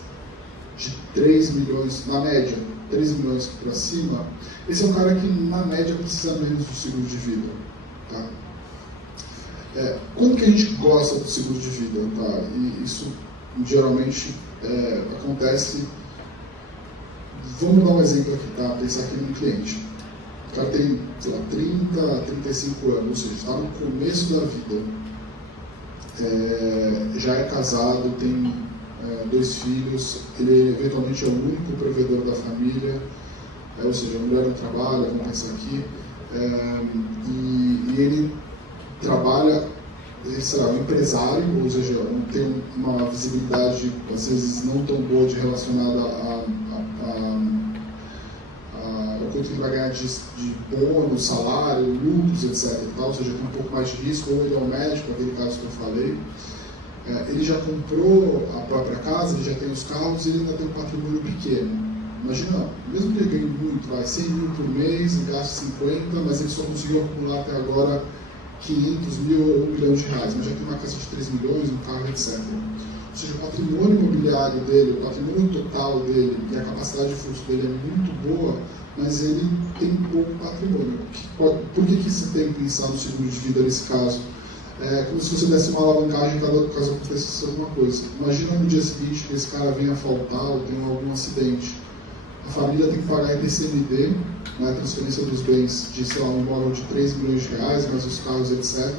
de 3 milhões, na média, 3 milhões para cima, esse é um cara que, na média, precisa menos do seguro de vida. Tá? Como que a gente gosta do seguro de vida? Tá? E isso, geralmente, acontece... Vamos dar um exemplo aqui, tá? Pensar aqui num cliente. O cara tem, sei lá, 30, 35 anos, ou seja, está no começo da vida. Já é casado, tem 2 filhos, ele eventualmente é o único provedor da família, ou seja, a mulher não trabalha, vamos pensar aqui, e ele trabalha, sei lá, um empresário, ou seja, tem uma visibilidade às vezes não tão boa relacionada ao quanto ele vai ganhar de bônus, salário, lucros, etc. E tal, ou seja, tem um pouco mais de risco, ou ele é um médico, aquele caso que eu falei. Ele já comprou a própria casa, ele já tem os carros e ele ainda tem um patrimônio pequeno. Imagina, mesmo que ele ganhe muito, 100 mil por mês, ele gasta 50, mas ele só conseguiu acumular até agora 500 mil ou 1 milhão de reais, mas já tem uma casa de 3 milhões, um carro, etc. Ou seja, o patrimônio imobiliário dele, o patrimônio total dele e a capacidade de fluxo dele é muito boa, mas ele tem pouco patrimônio. Por que você tem que pensar no seguro de vida nesse caso? Como se você desse uma alavancagem caso acontecesse alguma coisa. Imagina no dia seguinte que esse cara venha a faltar ou tenha algum acidente. A família tem que pagar ITCMD, a transferência dos bens de, sei lá, um imóvel de 3 milhões de reais, mais os carros, etc.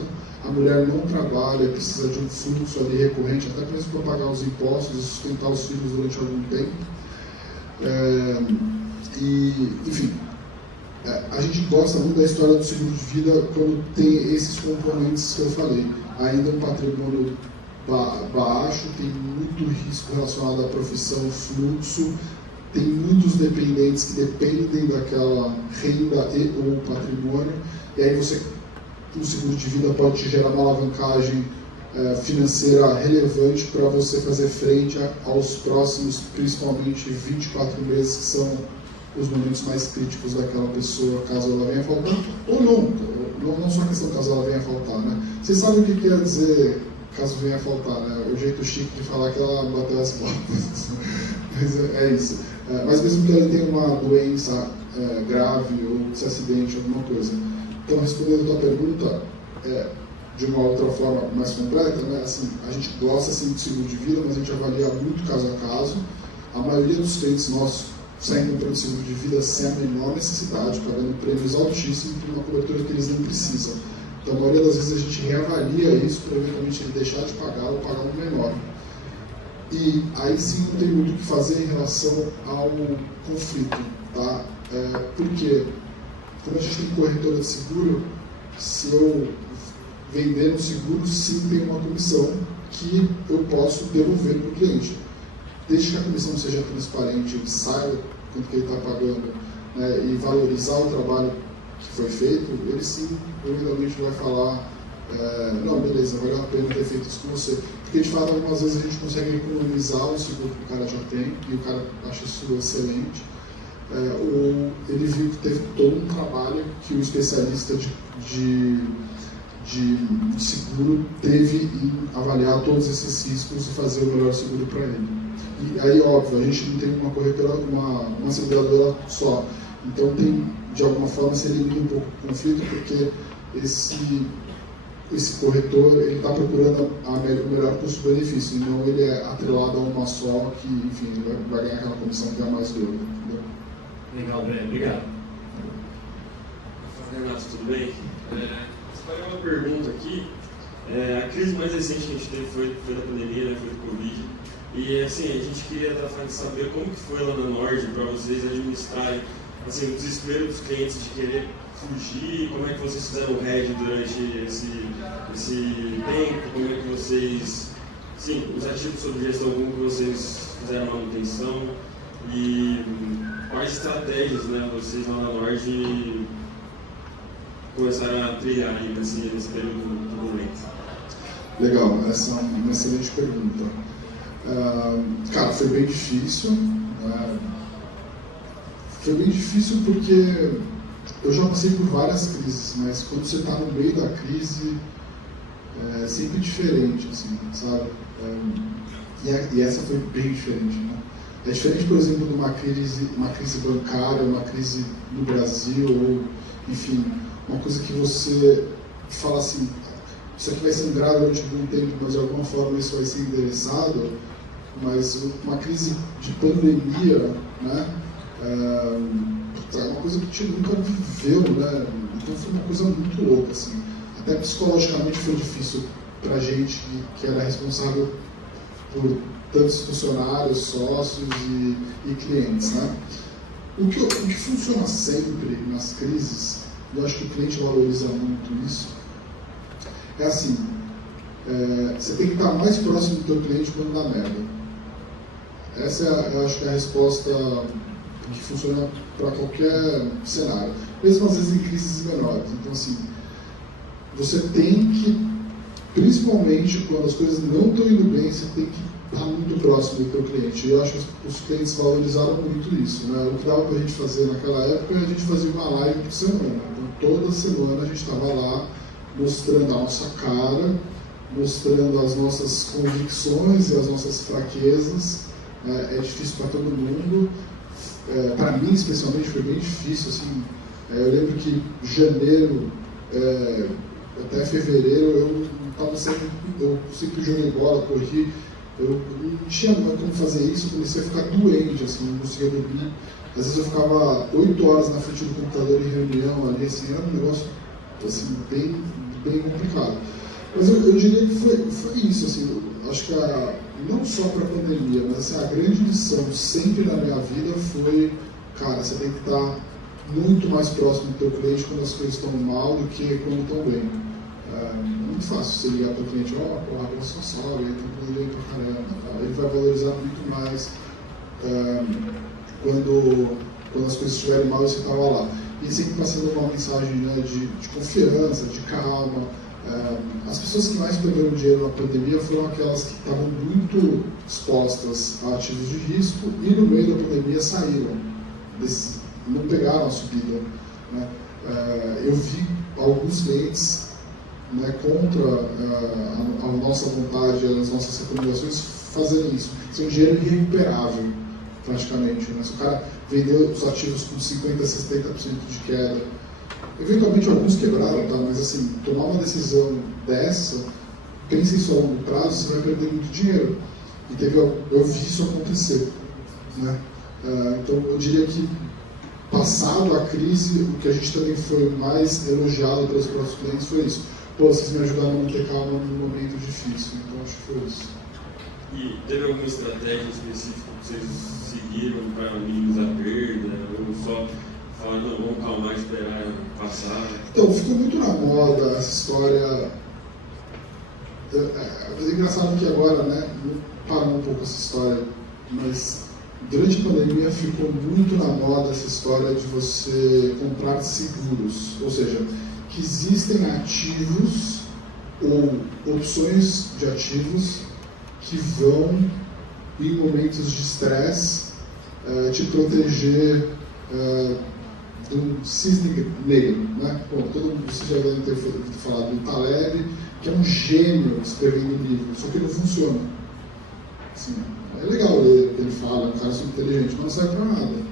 A mulher não trabalha, precisa de um fluxo ali recorrente, até mesmo para pagar os impostos e sustentar os filhos durante algum tempo. Enfim, a gente gosta muito da história do seguro de vida quando tem esses componentes que eu falei. Ainda um patrimônio baixo, tem muito risco relacionado à profissão, fluxo, tem muitos dependentes que dependem daquela renda e ou patrimônio, e aí o seguro de vida pode te gerar uma alavancagem financeira relevante para você fazer frente aos próximos, principalmente 24 meses, que são os momentos mais críticos daquela pessoa, caso ela venha a faltar, ou não só a questão caso ela venha a faltar, né? Vocês sabem o que quer dizer caso venha a faltar, né? O jeito chique de falar que ela bateu as botas. Mas é isso. Mas mesmo que ela tenha uma doença grave ou se acidente, alguma coisa. Então, respondendo a tua pergunta, de uma outra forma mais completa, né? Assim, a gente gosta sim de seguro de vida, mas a gente avalia muito caso a caso. A maioria dos clientes nossos saem comprando seguro de vida sem a menor necessidade, pagando prêmios altíssimos por uma cobertura que eles não precisam. Então, a maioria das vezes a gente reavalia isso para eventualmente ele deixar de pagar ou pagar um menor. E aí sim não tem muito o que fazer em relação ao conflito, tá? Porque, como a gente tem corretora de seguro, se eu vender um seguro, sim tem uma comissão que eu posso devolver para o cliente. Desde que a comissão seja transparente, ele saiba quanto que ele está pagando, né, e valorizar o trabalho que foi feito, ele sim, eventualmente vai falar, não, beleza, valeu a pena ter feito isso com você. Porque de fato, algumas vezes a gente consegue economizar o seguro que o cara já tem, e o cara acha isso excelente, ou ele viu que teve todo um trabalho que o especialista de seguro teve em avaliar todos esses riscos e fazer o melhor seguro para ele. E aí, óbvio, a gente não tem uma corretora, uma seguradora só. Então, de alguma forma, se elimina um pouco o conflito, porque esse corretor está procurando o melhor custo-benefício, então ele é atrelado a uma só, que, enfim, ele vai ganhar aquela comissão que é a mais dura. Entendeu? Legal, Breno. Obrigado. Renato, tudo bem? Separei uma pergunta aqui. A crise mais recente que a gente teve foi da pandemia, né, foi do Covid. E assim, a gente queria saber como que foi lá na Nord para vocês administrarem assim, o desespero dos clientes de querer fugir, como é que vocês fizeram o hedge durante esse tempo, como é que vocês, sim, os ativos sob gestão, como que vocês fizeram a manutenção e quais estratégias, né, vocês lá na Nord começaram a trilhar aí nesse período turbulento? Legal, essa é uma excelente pergunta. Cara, foi bem difícil. Foi bem difícil porque eu já passei por várias crises, mas quando você está no meio da crise, é sempre diferente, assim, sabe? E essa foi bem diferente, né? É diferente, por exemplo, de uma crise bancária, uma crise no Brasil, ou, enfim, uma coisa que você fala assim, isso aqui vai sangrar durante algum tempo, mas de alguma forma isso vai ser endereçado. Mas uma crise de pandemia, né? É uma coisa que a gente nunca viveu, né? Então foi uma coisa muito louca, assim. Até psicologicamente foi difícil pra gente que era responsável por tantos funcionários, sócios e clientes, né? O que funciona sempre nas crises, e eu acho que o cliente valoriza muito isso, é assim, você tem que estar mais próximo do teu cliente quando dá merda. Essa eu acho que é a resposta que funciona para qualquer cenário, mesmo às vezes em crises menores. Então, assim, você tem que, principalmente quando as coisas não estão indo bem, você tem que estar muito próximo do teu cliente. E eu acho que os clientes valorizaram muito isso, né? O que dava para a gente fazer naquela época, a gente fazia uma live por semana. Então, toda semana a gente estava lá mostrando a nossa cara, mostrando as nossas convicções e as nossas fraquezas. É difícil para todo mundo. Para mim, especialmente, foi bem difícil. Assim, eu lembro que janeiro até fevereiro eu sempre joguei bola, corri. Eu não tinha como fazer isso, eu comecei a ficar doente, assim, não conseguia dormir. Às vezes eu ficava 8 horas na frente do computador em reunião ali, assim, era um negócio assim, bem complicado. Mas eu diria que foi isso, assim, acho que não só para a pandemia, mas assim, a grande lição sempre na minha vida foi, cara, você tem que estar muito mais próximo do teu cliente quando as coisas estão mal do que quando estão bem. É muito fácil você ligar para o cliente, porra, a só salve, ele tem um problema pra caramba, tá? Ele vai valorizar muito mais quando as coisas estiverem mal e você estava lá. E sempre passando uma mensagem, né, de confiança, de calma. As pessoas que mais perderam dinheiro na pandemia foram aquelas que estavam muito expostas a ativos de risco e no meio da pandemia saíram, não pegaram a subida, né? Eu vi alguns clientes, né, contra a nossa vontade, as nossas recomendações, fazerem isso. Isso é um dinheiro irrecuperável, praticamente, né? Se o cara vendeu os ativos com 50%, 60% de queda, eventualmente alguns quebraram, tá? Mas assim, tomar uma decisão dessa, pense isso a longo prazo, você vai perder muito dinheiro. E eu vi isso acontecer, né? Então eu diria que, passado a crise, o que a gente também foi mais elogiado pelos nossos clientes foi isso. Pô, vocês me ajudaram a manter calma num momento difícil, então acho que foi isso. E teve alguma estratégia específica que vocês seguiram para minimizar a perda, ou só falar, não, vamos calmar e esperar passar? Então, ficou muito na moda essa história. É engraçado que agora, né, parou um pouco essa história, mas durante a pandemia ficou muito na moda essa história de você comprar seguros, ou seja, que existem ativos ou opções de ativos que vão, em momentos de estresse, te proteger do cisne negro, né? Bom, todo mundo, vocês já devem ter falado do Taleb, que é um gênio escrevendo livro, só que não funciona. Assim, é legal ler o que ele fala, é um cara super inteligente, mas não serve para nada.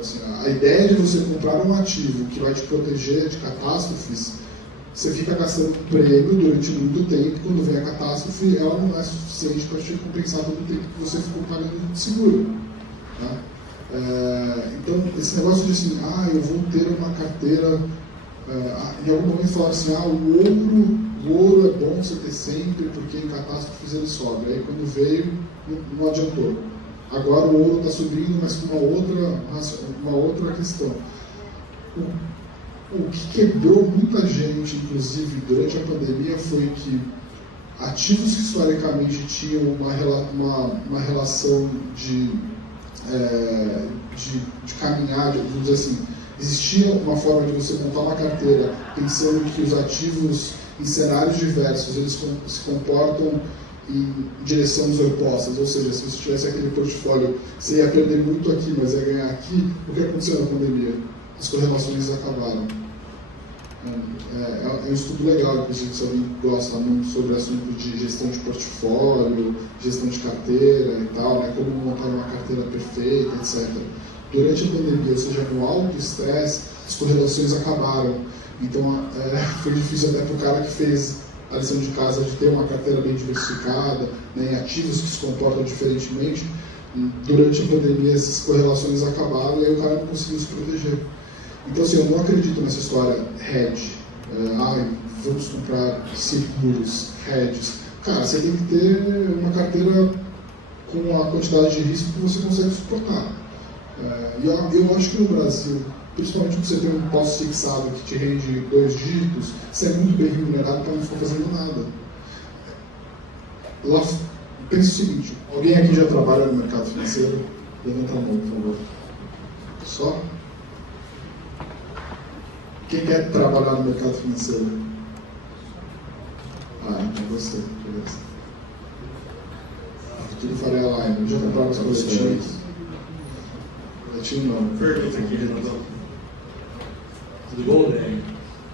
Assim, a ideia de você comprar um ativo que vai te proteger de catástrofes, você fica gastando um prêmio durante muito tempo, quando vem a catástrofe, ela não é suficiente para te compensar todo o tempo que você ficou pagando de seguro. Tá? Então, esse negócio de assim, eu vou ter uma carteira, em algum momento falaram assim, o ouro é bom você ter sempre, porque em catástrofes ele sobe. Aí quando veio, não adiantou. Agora o ouro está subindo, mas com uma outra questão. O que quebrou muita gente, inclusive durante a pandemia, foi que ativos que historicamente tinham uma relação de de caminhar, vamos dizer assim, existia uma forma de você montar uma carteira pensando que os ativos em cenários diversos eles se comportam em direções opostas, ou seja, se você tivesse aquele portfólio, você ia perder muito aqui, mas ia ganhar aqui. O que aconteceu na pandemia? As correlações acabaram. É um estudo legal, inclusive, se alguém gosta muito sobre o assunto de gestão de portfólio, gestão de carteira e tal, né, como montar uma carteira perfeita, etc. Durante a pandemia, ou seja, no alto estresse, as correlações acabaram. Então, foi difícil até para o cara que fez a lição de casa de ter uma carteira bem diversificada, né, em ativos que se comportam diferentemente. Durante a pandemia, essas correlações acabaram e aí o cara não conseguiu se proteger. Então, assim, eu não acredito nessa história hedge. Vamos comprar seguros, hedges. Cara, você tem que ter uma carteira com a quantidade de risco que você consegue suportar. E eu acho que no Brasil, principalmente quando você tem um pós-fixado que te rende 2 dígitos, você é muito bem remunerado para não ficar fazendo nada. Lá, pensa o seguinte, alguém aqui já trabalha no mercado financeiro? Levanta a mão, por favor. Só? Quem quer trabalhar no mercado financeiro? Então você, beleza. Tudo faria lá, já compraram os coletivos? Coletivo não. Pergunta aqui, Renatão. Tudo bom, André?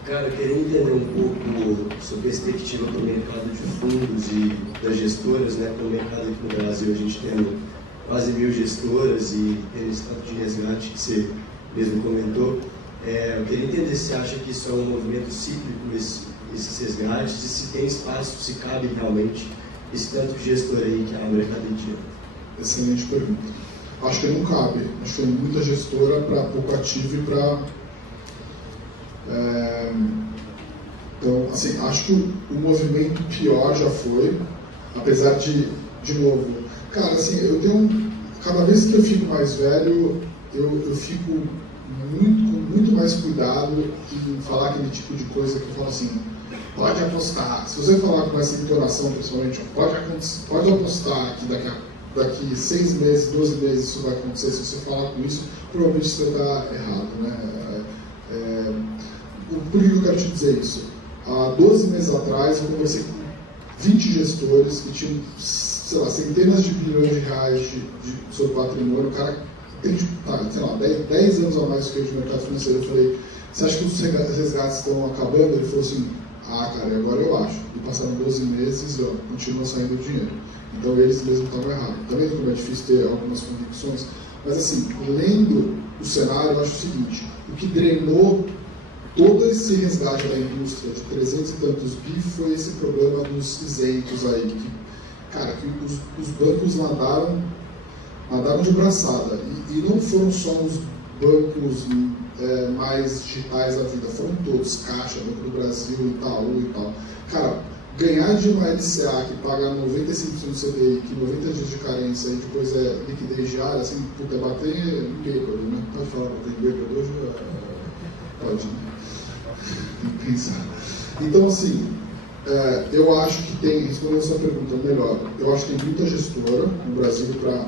Cara, eu queria entender um pouco sua perspectiva para o mercado de fundos e das gestoras, né? Para o mercado aqui no Brasil, a gente tem quase 1.000 gestoras e tem esse estado de resgate que você mesmo comentou. Eu queria entender se você acha que isso é um movimento cíclico, esses resgates, e se tem espaço, se cabe realmente esse tanto de gestor aí que é a mercadoria. Excelente pergunta. Acho que não cabe. Acho que tem muita gestora para pouco ativo e para... Então, assim, acho que o movimento pior já foi, apesar de novo, cara, assim, eu tenho... Cada vez que eu fico mais velho, eu fico com muito mais cuidado em falar aquele tipo de coisa que eu falo assim, pode apostar. Se você falar com essa entonação, principalmente, pode apostar que daqui 6 meses, 12 meses isso vai acontecer. Se você falar com isso, provavelmente você está errado, né? Por que eu quero te dizer isso? Há 12 meses atrás, eu conversei com 20 gestores que tinham, sei lá, centenas de bilhões de reais de seu patrimônio. O cara tem, sei lá, 10 anos a mais que eu de mercado financeiro. Eu falei, você acha que os resgates estão acabando? Ele falou assim, cara, agora eu acho. E passaram 12 meses e continua saindo dinheiro. Então eles mesmos estavam errados. Também como é difícil ter algumas convicções. Mas assim, lendo o cenário, eu acho o seguinte, o que drenou todo esse resgate da indústria de 300 e tantos bi foi esse problema dos isentos aí. Que os bancos nadaram de braçada. E não foram só os bancos mais digitais da vida, foram todos, Caixa, Banco do Brasil, Itaú e tal. Cara, ganhar de uma LCA que paga 95% do CDI, que 90 dias de carência e depois é liquidez diária, assim, puta, bater em bêbado, né? Pode falar bater em bêbado hoje? Pode, né? Tem que pensar. Então, assim, eu acho que tem, respondendo a sua pergunta melhor, eu acho que tem muita gestora no Brasil para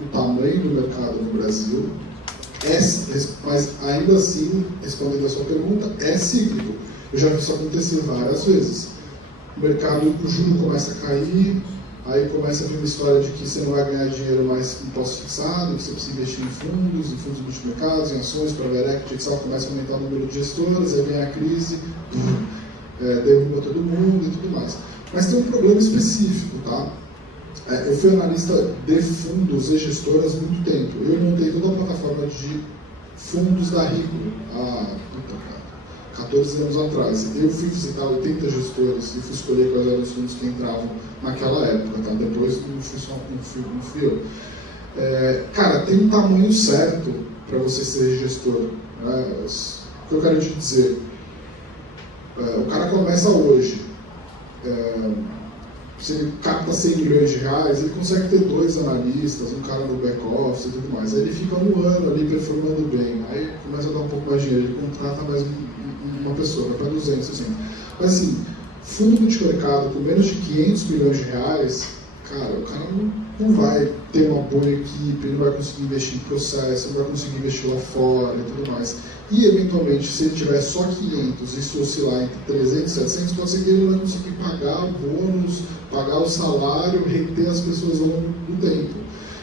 o tamanho do mercado no Brasil, mas ainda assim, respondendo a sua pergunta, é cíclico. Eu já vi isso acontecer várias vezes. O mercado, o juro começa a cair, aí começa a vir uma história de que você não vai ganhar dinheiro mais em pós-fixado, que você precisa investir em fundos multimercados, em ações, private equity, etc. Começa a aumentar o número de gestoras, aí vem a crise, derruba todo mundo e tudo mais. Mas tem um problema específico, tá? Eu fui analista de fundos e gestoras há muito tempo. Eu montei toda a plataforma de fundos da Rico há 14 anos atrás. Eu fui visitar 80 gestores e fui escolher quais eram os fundos que entravam naquela época. Tá? Depois não fui eu. Cara, tem um tamanho certo para você ser gestor. Né? O que eu quero te dizer? O cara começa hoje. Se ele capta 100 milhões de reais, ele consegue ter 2 analistas, um cara no back-office e tudo mais. Aí ele fica um ano ali performando bem, aí começa a dar um pouco mais de dinheiro, ele contrata mais uma pessoa, vai para 200, assim. Mas assim, fundo multimercado com menos de 500 milhões de reais, cara, o cara não vai ter uma boa equipe, não vai conseguir investir em processo, não vai conseguir investir lá fora e tudo mais. E, eventualmente, se ele tiver só 500 e se oscilar entre 300 e 700, pode ser que ele não vai conseguir pagar o bônus, pagar o salário, reter as pessoas ao longo do tempo.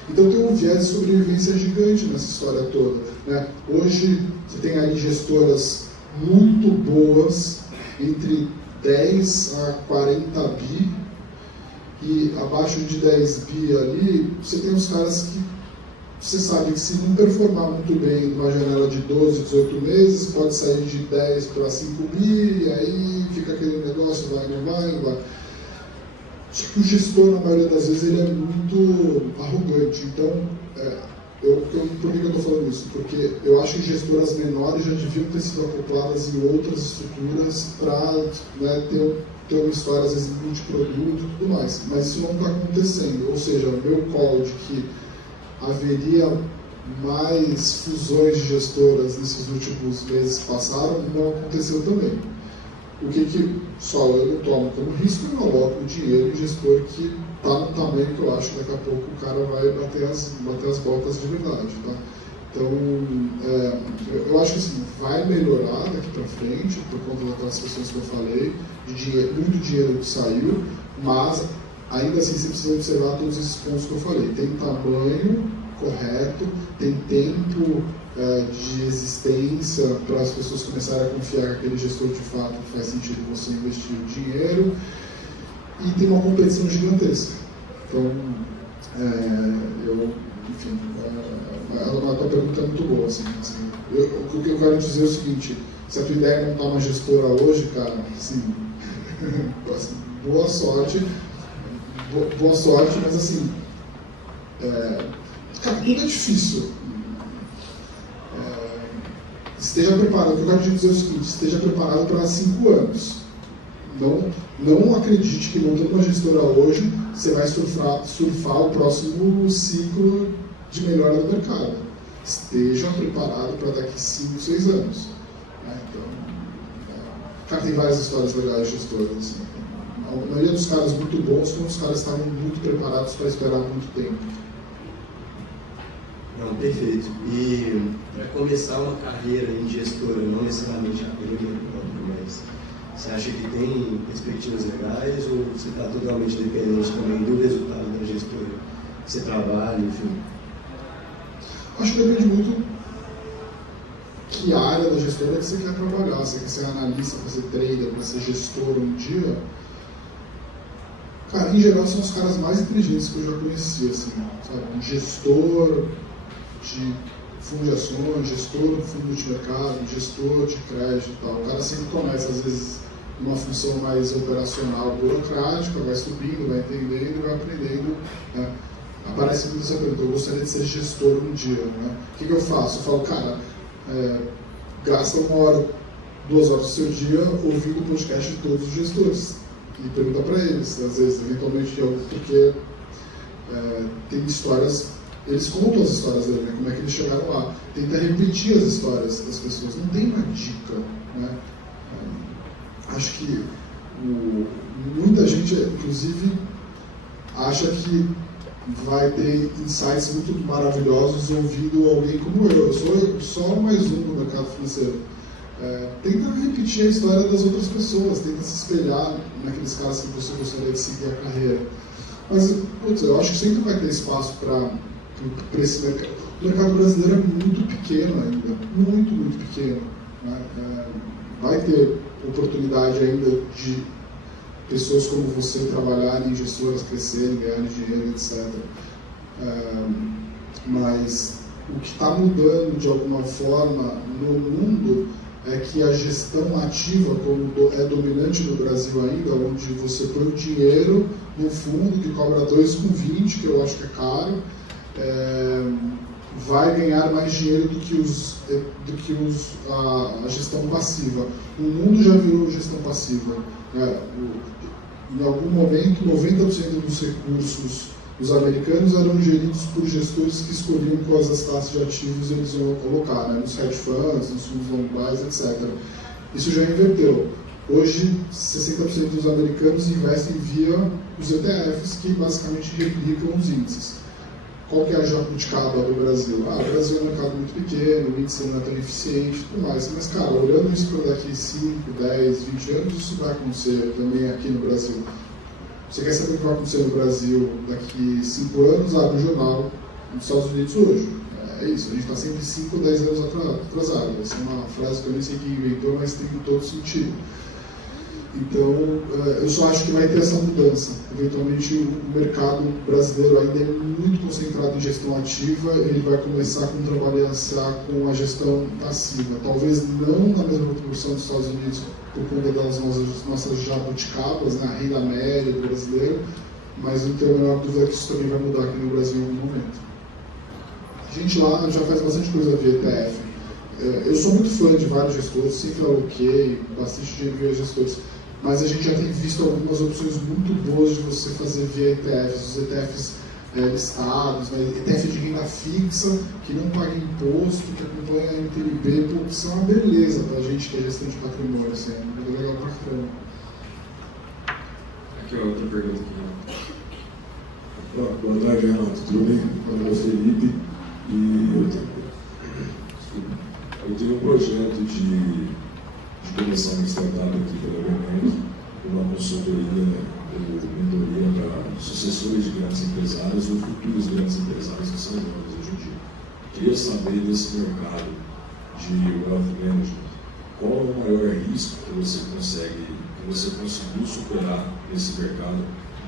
Então tem um viés de sobrevivência gigante nessa história toda, né? Hoje você tem aí gestoras muito boas, entre 10 a 40 bi, e abaixo de 10 bi ali, você tem os caras que você sabe que se não performar muito bem numa janela de 12, 18 meses, pode sair de 10 para 5 bi, e aí fica aquele negócio, vai, não vai, não vai. Só que o gestor, na maioria das vezes, ele é muito arrogante. Então, por que eu estou falando isso? Porque eu acho que gestoras menores já deviam ter sido acopladas em outras estruturas para, né, ter uma história, às vezes, multiproduto e tudo mais. Mas isso não está acontecendo. Ou seja, o meu call de que haveria mais fusões de gestoras nesses últimos meses que passaram não aconteceu também. O que só eu não tomo como risco, eu aloco o dinheiro em gestor que está no tamanho que eu acho que daqui a pouco o cara vai bater as botas de verdade, tá? Então, eu acho que assim, vai melhorar daqui para frente, por conta daquelas questões que eu falei, de dinheiro, muito dinheiro que saiu, mas ainda assim você precisa observar todos esses pontos que eu falei. Tem tamanho correto, tem tempo de existência para as pessoas começarem a confiar que aquele gestor de fato faz sentido você investir o dinheiro, e tem uma competição gigantesca. Então, enfim, a tua pergunta é muito boa. Assim, o que eu quero dizer é o seguinte: se a tua ideia não está uma gestora hoje, cara, assim, boa sorte, mas assim, cara, tudo é difícil. Esteja preparado, o que eu quero dizer é o seguinte: esteja preparado para 5 anos. Não acredite que não tendo uma gestora hoje, você vai surfar o próximo ciclo de melhora do mercado. Esteja preparado para daqui 5, 6 anos. Então, cara, tem várias histórias legais de gestoras. Assim. A maioria dos caras muito bons, como os caras estavam muito preparados para esperar muito tempo. Não, perfeito. E para começar uma carreira em gestora, não necessariamente apenas, mas você acha que tem perspectivas legais ou você está totalmente dependente também do resultado da gestora que você trabalha, enfim? Acho que depende muito que área da gestora que você quer trabalhar. Você quer ser analista, para ser trader, para ser gestor um dia. Cara, em geral são os caras mais inteligentes que eu já conheci, assim, sabe? Um gestor de fundo de ações, gestor de fundo de mercado, gestor de crédito e tal. O cara sempre começa, às vezes, numa função mais operacional, burocrática, vai subindo, vai entendendo, vai aprendendo, né? Aparece muito essa pergunta: eu gostaria de ser gestor um dia, né? O que eu faço? Eu falo, cara, gasta 1 hora, 2 horas do seu dia ouvindo o podcast de todos os gestores e pergunta para eles, às vezes, eventualmente, porque tem histórias. Eles contam as histórias dele, né? Como é que eles chegaram lá. Tenta repetir as histórias das pessoas. Não tem uma dica, né? Acho que muita gente, inclusive, acha que vai ter insights muito maravilhosos ouvindo alguém como eu. Eu sou só mais um no mercado financeiro. Tenta repetir a história das outras pessoas, tenta se espelhar naqueles caras que você gostaria de seguir a carreira. Mas, putz, eu acho que sempre vai ter espaço para esse mercado. O mercado brasileiro é muito pequeno ainda, muito, muito pequeno, né? Vai ter oportunidade ainda de pessoas como você trabalharem em gestoras, crescerem, ganharem dinheiro, etc. Mas o que está mudando de alguma forma no mundo é que a gestão ativa, como é dominante no Brasil ainda, onde você põe o dinheiro no fundo que cobra 2,20, que eu acho que é caro, vai ganhar mais dinheiro do que a gestão passiva. O mundo já virou gestão passiva. Em algum momento, 90% dos recursos dos americanos eram geridos por gestores que escolhiam quais as classes de ativos eles iam colocar, né? Nos hedge funds, nos fundos long buys, etc. Isso já inverteu. Hoje, 60% dos americanos investem via os ETFs, que basicamente replicam os índices. Qual que é a jabuticaba do Brasil? O Brasil é um mercado muito pequeno, o índice não é tão eficiente e tudo mais. Mas, cara, olhando isso para daqui 5, 10, 20 anos, isso vai acontecer também aqui no Brasil. Você quer saber o que vai acontecer no Brasil daqui 5 anos? Abre o jornal nos Estados Unidos hoje. É isso, a gente está sempre 5 ou 10 anos atrasado. Essa é uma frase que eu nem sei quem inventou, mas tem todo sentido. Então, eu só acho que vai ter essa mudança. Eventualmente, o mercado brasileiro ainda é muito concentrado em gestão ativa, ele vai começar a contrabalancear com a gestão passiva. Talvez não na mesma proporção dos Estados Unidos, por conta das nossas jabuticabas, na renda média do brasileiro, mas não tenho a menor dúvida que isso também vai mudar aqui no Brasil em algum momento. A gente lá já faz bastante coisa via ETF. Eu sou muito fã de vários gestores, sempre aloquei bastante dinheiro via gestores, mas a gente já tem visto algumas opções muito boas de você fazer via ETFs, os ETFs listados, né? ETF de renda fixa, que não paga imposto, que acompanha a NTNB, pô, isso é uma beleza para a gente que é gestão de patrimônio, assim, é legal pra caramba. Aqui, ó, outra pergunta aqui. Boa tarde, Renato, tudo bem? Meu nome é Felipe e eu tenho um projeto de começar uma startup aqui pela Governo, uma consultoria ou mentoria para sucessores de grandes empresários ou futuros grandes empresários que são jovens hoje em dia. Queria saber desse mercado de wealth management, qual é o maior risco que você conseguiu superar nesse mercado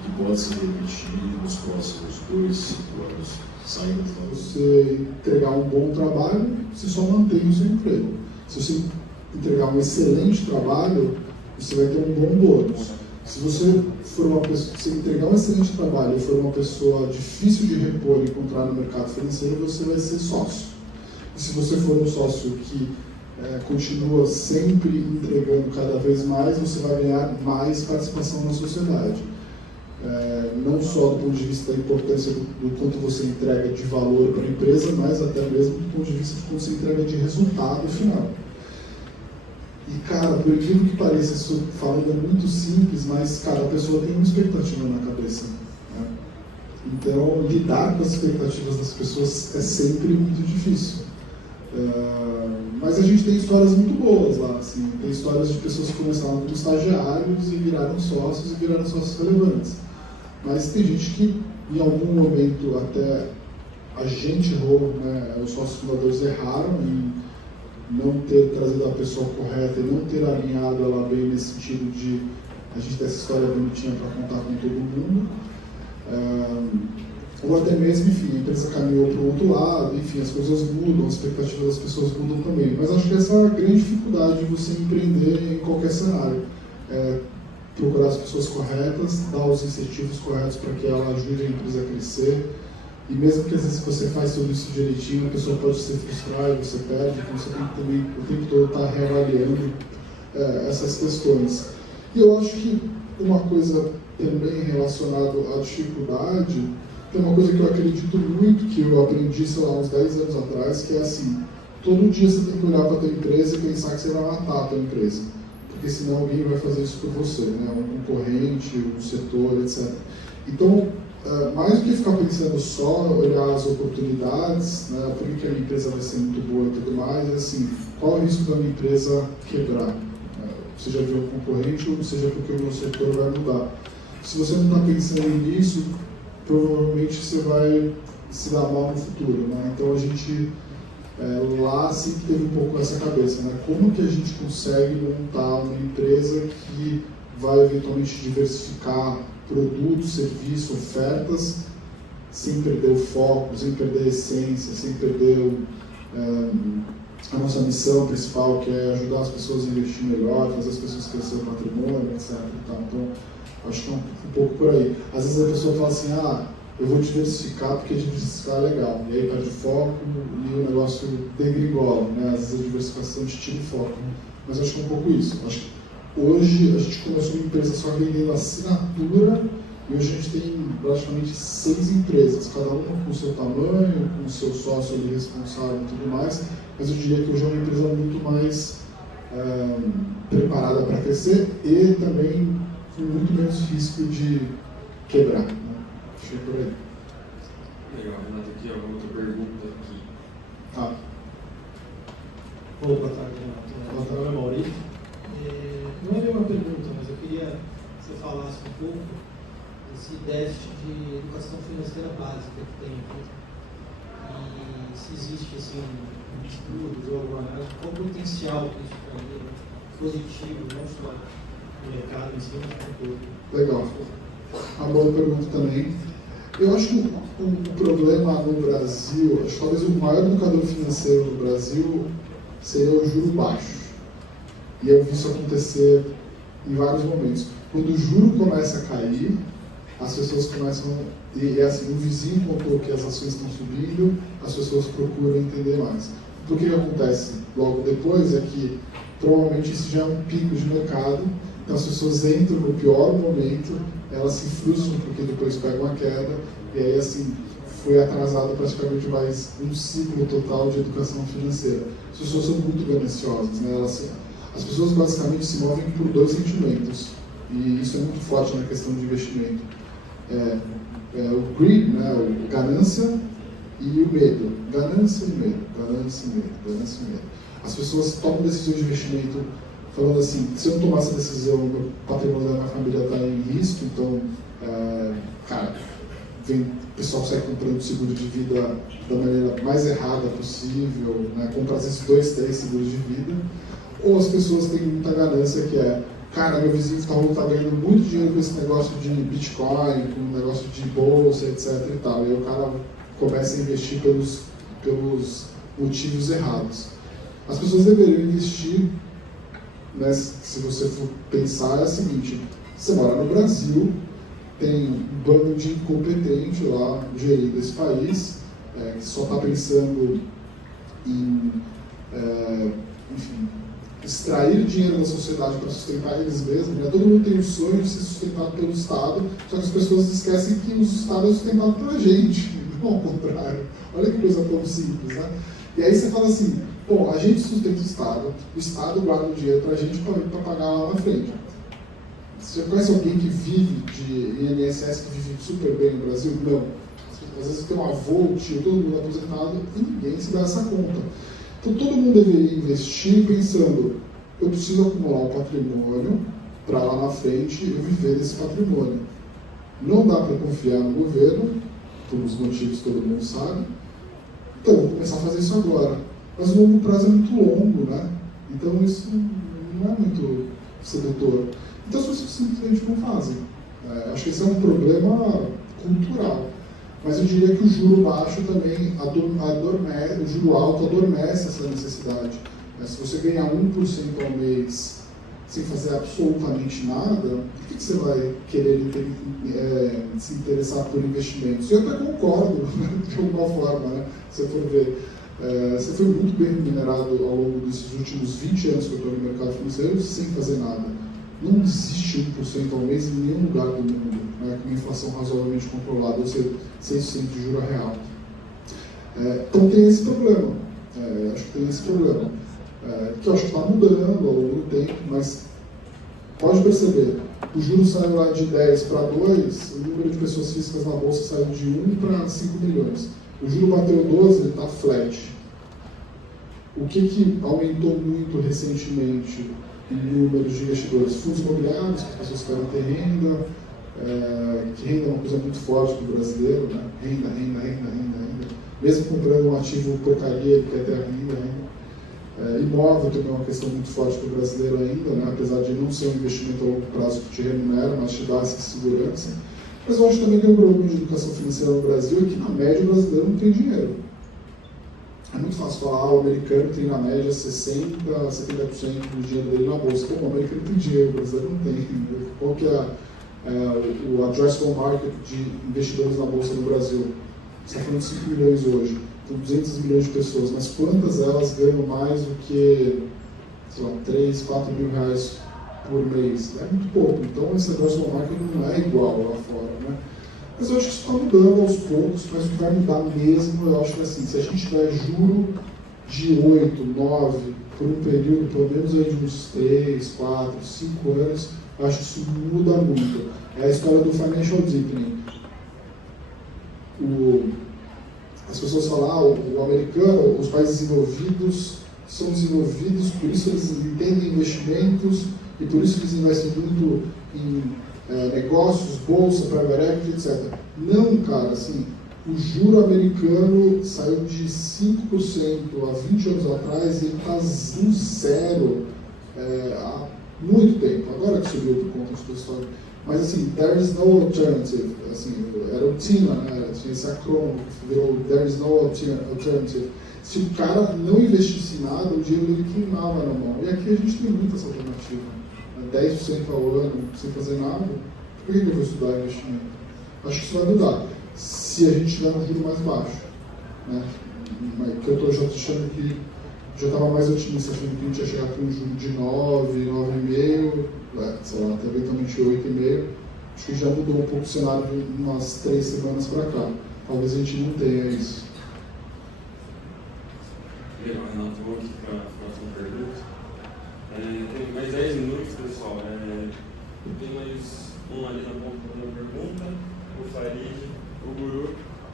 que pode se repetir nos próximos 2, 5 anos, saindo do você entregar um bom trabalho, você só mantém o seu emprego. Se você entregar um excelente trabalho, você vai ter um bom bônus. Se você for uma pessoa, se entregar um excelente trabalho e for uma pessoa difícil de repor e encontrar no mercado financeiro, você vai ser sócio. E se você for um sócio que continua sempre entregando cada vez mais, você vai ganhar mais participação na sociedade. Não só do ponto de vista da importância do quanto você entrega de valor para a empresa, mas até mesmo do ponto de vista de quanto você entrega de resultado final. E, cara, por incrível que pareça, isso falando é muito simples, mas, cara, a pessoa tem uma expectativa na cabeça, né? Então, lidar com as expectativas das pessoas é sempre muito difícil. Mas a gente tem histórias muito boas lá, assim. Tem histórias de pessoas que começaram como estagiários e viraram sócios relevantes. Mas tem gente que, em algum momento, até a gente errou, né? Os sócios fundadores erraram em não ter trazido a pessoa correta e não ter alinhado ela bem nesse sentido de a gente ter essa história bonitinha para contar com todo mundo. Ou até mesmo, enfim, a empresa caminhou para o outro lado, enfim, as coisas mudam, as expectativas das pessoas mudam também. Mas acho que essa é a grande dificuldade de você empreender em qualquer cenário. Procurar as pessoas corretas, dar os incentivos corretos para que ela ajude a empresa a crescer. E mesmo que às vezes você faz tudo isso direitinho, a pessoa pode se frustrar e você perde, então você tem que também o tempo todo estar reavaliando essas questões. E eu acho que uma coisa também relacionada à dificuldade, tem uma coisa que eu acredito muito, que eu aprendi, sei lá, uns 10 anos atrás, que é assim, todo dia você tem que olhar para a tua empresa e pensar que você vai matar a tua empresa, porque senão alguém vai fazer isso por você, né? Um concorrente, um setor, etc. Então, mais do que ficar pensando só, olhar as oportunidades, né, por que a minha empresa vai ser muito boa e tudo mais, é assim, qual é o risco da minha empresa quebrar? Seja via um concorrente ou seja porque o meu setor vai mudar. Se você não está pensando nisso, provavelmente você vai se dar mal no futuro, né? Então a gente lá sempre teve um pouco essa cabeça, né? Como que a gente consegue montar uma empresa que vai eventualmente diversificar produtos, serviços, ofertas, sem perder o foco, sem perder a essência, sem perder a nossa missão principal, que é ajudar as pessoas a investir melhor, fazer as pessoas crescer o patrimônio, etc. Então, acho que é um pouco por aí. Às vezes a pessoa fala assim, eu vou diversificar porque diversificar é legal, e aí perde o foco e o negócio degringola, né? Às vezes a diversificação te tira o foco, mas acho que é um pouco isso. Acho que hoje a gente começou uma empresa só vendendo assinatura e hoje a gente tem praticamente 6 empresas, cada uma com o seu tamanho, com o seu sócio ali responsável e tudo mais, mas eu diria que hoje é uma empresa muito mais preparada para crescer e também com muito menos risco de quebrar. Né? Acho que é por aí. Legal, Renato, aqui, ó, outra pergunta aqui. Ah, Boa tarde, Renato. Meu nome é Maurício. Não é bem uma pergunta, mas eu queria que você falasse um pouco desse déficit de educação financeira básica que tem aqui. E se existe assim, estudos ou alguma análise, qual o potencial que isso traria positivo, não só no mercado em si, mas no todo. legal. Uma boa pergunta também. Eu acho que o problema no Brasil, acho que talvez o maior educador financeiro no Brasil seria o juro baixo. E eu vi isso acontecer em vários momentos. Quando o juro começa a cair, as pessoas começam... E assim, o vizinho contou que as ações estão subindo, as pessoas procuram entender mais. Então, o que acontece logo depois é que provavelmente isso já é um pico de mercado, então as pessoas entram no pior momento, elas se frustram porque depois pegam uma queda, e aí assim, foi atrasado praticamente mais um ciclo total de educação financeira. As pessoas são muito gananciosas, né? As pessoas basicamente se movem por dois sentimentos, e isso é muito forte na questão de investimento. O greed, né? O ganância e o medo. Ganância e medo, ganância e medo, ganância e medo. As pessoas tomam decisões de investimento falando assim, se eu não tomar essa decisão, o patrimônio da minha família está em risco, então, o pessoal sai comprando seguro de vida da maneira mais errada possível, né? Compra às vezes 2, 3 seguros de vida, ou as pessoas têm muita ganância que meu vizinho está ganhando muito dinheiro com esse negócio de Bitcoin, com um negócio de bolsa, etc e tal, e aí o cara começa a investir pelos motivos errados. As pessoas deveriam investir, né, se você for pensar, é o seguinte, você mora no Brasil, tem um bando de incompetente lá gerindo esse país, que só está pensando em, extrair dinheiro da sociedade para sustentar eles mesmos, né? Todo mundo tem o sonho de ser sustentado pelo Estado, só que as pessoas esquecem que o Estado é sustentado pela gente, não ao contrário. Olha que coisa tão simples, né? E aí você fala assim, a gente sustenta o Estado guarda o dinheiro para a gente para pagar lá na frente. Você conhece alguém que vive de INSS, que vive super bem no Brasil? Não. Às vezes tem um avô, tio, todo mundo aposentado e ninguém se dá essa conta. Então todo mundo deveria investir pensando, eu preciso acumular um patrimônio para lá na frente eu viver desse patrimônio. Não dá para confiar no governo, por os motivos que todo mundo sabe, então vou começar a fazer isso agora. Mas o longo prazo é muito longo, né? Então isso não é muito sedutor. Então as pessoas simplesmente não fazem. Acho que esse é um problema cultural. Mas eu diria que o juro baixo também adormece, o juro alto adormece essa necessidade. Se você ganhar 1% ao mês sem fazer absolutamente nada, por que você vai querer se interessar por investimentos? Eu até concordo, de alguma forma, né? Se você for ver. Você foi muito bem remunerado ao longo desses últimos 20 anos que eu estou no mercado financeiro sem fazer nada. Não existe 1% ao mês em nenhum lugar do mundo, né, com uma inflação razoavelmente controlada, ou seja, 6% de juro real. Então tem esse problema. Acho que tem esse problema. Que eu acho que está mudando ao longo do tempo, mas pode perceber, o juro saiu lá de 10 para 2, o número de pessoas físicas na bolsa saiu de 1 para 5 milhões. O juro bateu 12, ele está flat. O que aumentou muito recentemente em números de investidores? Fundos imobiliários, que as pessoas querem ter renda, que renda é uma coisa muito forte do brasileiro, né? Renda. Mesmo comprando um ativo porcaria, ele quer ter a renda. Imóvel também é uma questão muito forte do brasileiro ainda, né? Apesar de não ser um investimento a longo prazo que te remunera, mas te dá essa segurança. Mas eu acho que também tem um problema de educação financeira no Brasil, é que na média o brasileiro não tem dinheiro. É muito fácil falar, o americano tem na média 60%, 70% do dinheiro dele na bolsa. O americano tem dinheiro, o brasileiro não tem. Qual que é o addressable market de investidores na bolsa no Brasil? Você está falando de 5 milhões hoje, tem 200 milhões de pessoas, mas quantas elas ganham mais do que, sei lá, 3, 4 mil reais por mês? É muito pouco, então esse addressable market não é igual lá fora, né? Mas eu acho que isso está mudando aos poucos, mas o que vai mudar mesmo, eu acho que assim, se a gente tiver juro de 8, 9, por um período pelo menos aí de uns 3, 4, 5 anos, eu acho que isso muda muito. É a história do financial deepening. As pessoas falam, o americano, os países desenvolvidos são desenvolvidos, por isso eles entendem investimentos e por isso eles investem muito em negócios, bolsa, private equity, etc. Não, cara, assim, o juro americano saiu de 5% há 20 anos atrás e ele está no zero há muito tempo. Agora que subiu por conta da história. Mas assim, there is no alternative. Assim, era o TINA, né? Tinha esse acrônimo que virou there is no alternative. Se o cara não investisse em nada, o dinheiro dele queimava na mão. E aqui a gente tem muita essa alternativa. 10% ao ano, sem fazer nada. Por que eu vou estudar investimento? Acho que isso vai mudar. Se a gente tiver um juro mais baixo. Né? Que eu estou já achando que já estava mais otimista, achando que a gente ia chegar com um juro de 9, 9,5, sei lá, até eventualmente 8,5. Acho que já mudou um pouco o cenário de umas 3 semanas para cá. Talvez a gente não tenha isso. Legal, Renato, vamos aqui para a próxima pergunta. Tem mais 10 minutos, pessoal. Tem mais um ali na ponta fazendo pergunta, o Farid, o Guru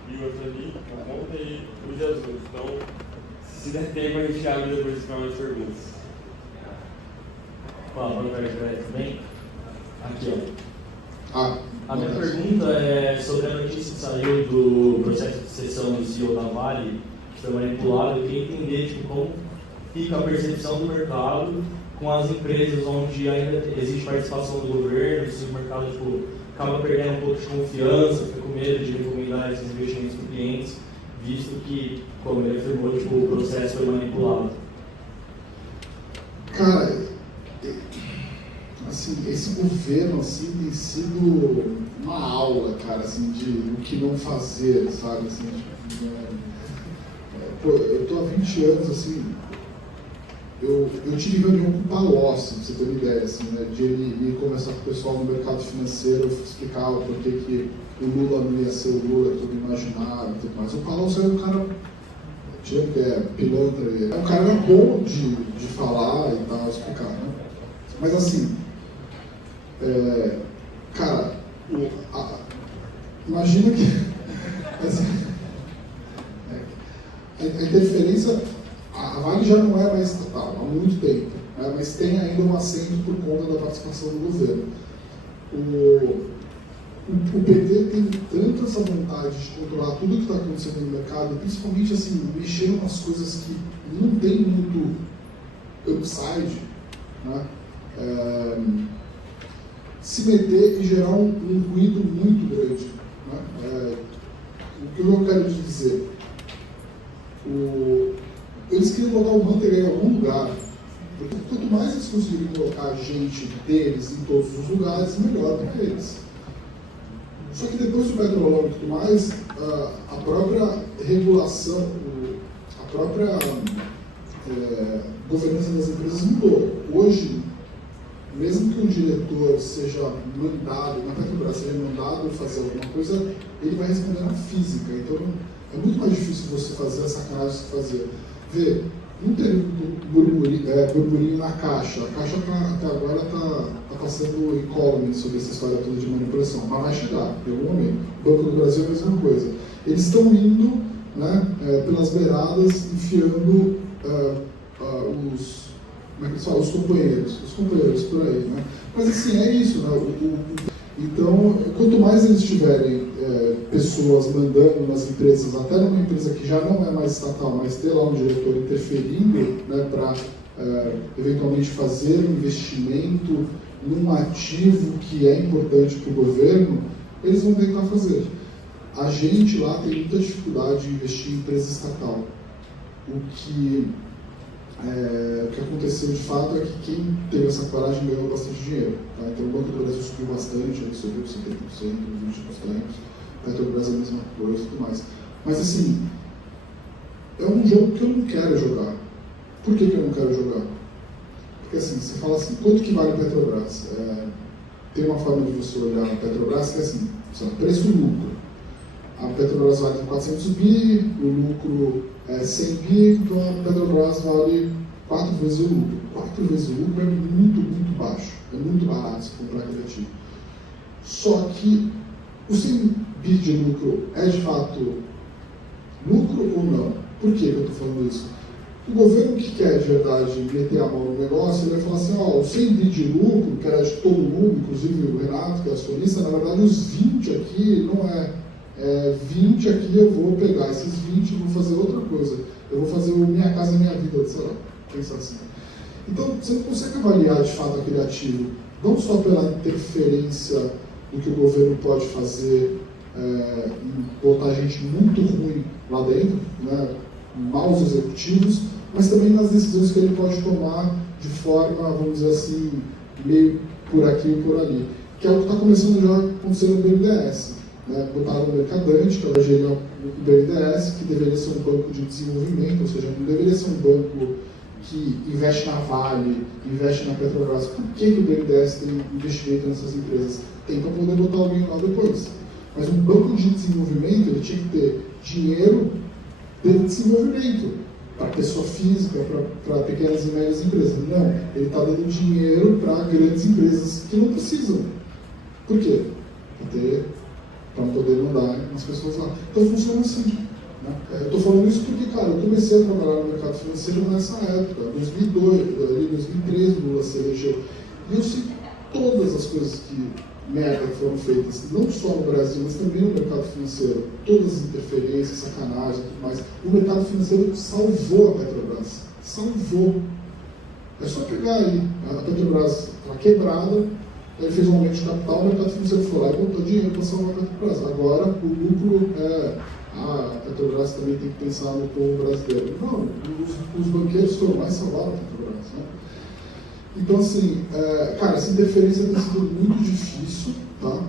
e o outro ali na ponta e o Jesus. Então, se der tempo, a gente abre depois para mais perguntas. Fala, boa tarde, tudo bem? Aqui, ó. A minha beleza. pergunta é sobre a notícia que saiu do processo de cessão do CEO da Vale, que foi manipulado. Eu queria entender tipo, como fica a percepção do mercado com as empresas onde ainda existe participação do governo, se o mercado tipo, acaba perdendo um pouco de confiança, fica com medo de recomendar esses investimentos para clientes, visto que, como ele afirmou, tipo, o processo foi manipulado. Cara, assim, esse governo assim, tem sido uma aula, cara, assim, de o que não fazer, sabe? Assim, pô, eu tô há 20 anos, assim, eu tive reunião com o Palocci, pra você ter uma ideia, assim, né, de ele ir conversar com o pessoal no mercado financeiro, explicar o porquê que o Lula não ia ser o Lula, tudo imaginado e tudo mais. O Palocci é um cara, que é pilantra, é um cara bom de falar e tal, explicar, né? Mas assim, cara, imagina que assim, a interferência, a Vale já não é mais estatal há muito tempo, né, mas tem ainda um assento por conta da participação do governo. O PT tem tanto essa vontade de controlar tudo o que está acontecendo no mercado, principalmente assim, mexer em umas coisas que não tem muito upside, né? Se meter e gerar um ruído muito grande. Né? O que eu quero te dizer? Eles queriam colocar o Manteiga em algum lugar, porque quanto mais eles conseguirem colocar gente deles em todos os lugares, melhor para eles. Só que depois do petrolão e tudo mais, a própria regulação, a própria governança das empresas mudou. Hoje, mesmo que um diretor seja mandado, na Petrobras seja mandado fazer alguma coisa, ele vai responder na física. Então, é muito mais difícil você fazer a sacanagem que fazer. Vê, não teve burburinho na Caixa. A Caixa até agora está passando incólume sobre essa história toda de manipulação, mas vai chegar em algum momento. O Banco do Brasil é a mesma coisa. Eles estão indo, né, pelas beiradas, enfiando os companheiros por aí, né? Mas assim, é isso, né? Então, quanto mais eles tiverem pessoas mandando nas empresas, até numa empresa que já não é mais estatal, mas ter lá um diretor interferindo, né, para eventualmente fazer um investimento num ativo que é importante para o governo, eles vão tentar fazer. A gente lá tem muita dificuldade de investir em empresa estatal. O que aconteceu de fato é que quem teve essa coragem ganhou bastante dinheiro. Tá? Então o Banco do Brasil subiu bastante, ele subiu 70%, 20%, Petrobras é a mesma coisa e tudo mais. Mas assim, é um jogo que eu não quero jogar. Por que eu não quero jogar? Porque assim, você fala assim, quanto que vale a Petrobras? Tem uma forma de você olhar a Petrobras que é assim, preço-lucro. A Petrobras vale 400 bi, o lucro 100 bi, então a Petrobras vale 4 vezes o lucro. 4 vezes o lucro é muito, muito baixo, é muito barato se comprar aquele ativo. Só que o 100 bi de lucro é de fato lucro ou não? Por que eu estou falando isso? O governo que quer de verdade meter a mão no negócio, ele vai falar assim, ó, o 100 bi de lucro, que era de todo mundo, inclusive o Renato, que é acionista, na verdade os 20 aqui não é 20 aqui eu vou pegar, esses 20 e vou fazer outra coisa. Eu vou fazer o Minha Casa Minha Vida, sei lá, pensar assim. Então, você não consegue avaliar de fato aquele ativo, não só pela interferência do que o governo pode fazer em botar gente muito ruim lá dentro, né, maus executivos, mas também nas decisões que ele pode tomar de forma, vamos dizer assim, meio por aqui e por ali. Que é o que está começando já a acontecer no BNDES. Né? Botaram o Mercadante, que ela geria o BNDES, que deveria ser um banco de desenvolvimento, ou seja, não deveria ser um banco que investe na Vale, investe na Petrobras. Por que o BNDES tem investimento nessas empresas? Tem para poder botar alguém lá depois. Mas um banco de desenvolvimento, ele tinha que ter dinheiro de desenvolvimento, para pessoa física, para pequenas e médias empresas. Não, ele está dando dinheiro para grandes empresas que não precisam. Por quê? Para poder mandar as pessoas lá. Então funciona assim. Né? Eu estou falando isso porque, cara, eu comecei a trabalhar no mercado financeiro nessa época, 2002, 2013, Lula se elegeu. E eu sei todas as coisas que merda que foram feitas, não só no Brasil, mas também no mercado financeiro. Todas as interferências, sacanagem e tudo mais. O mercado financeiro salvou a Petrobras. Salvou. É só pegar aí. A Petrobras estava quebrada, ele fez um aumento de capital, o mercado financeiro foi lá e botou dinheiro para salvar a Petrobras. Agora, o lucro a Petrobras também tem que pensar no povo brasileiro. Não, os banqueiros foram lá e salvaram a Petrobras. Né? Então, assim, cara, essa interferência tem sido muito difícil, tá?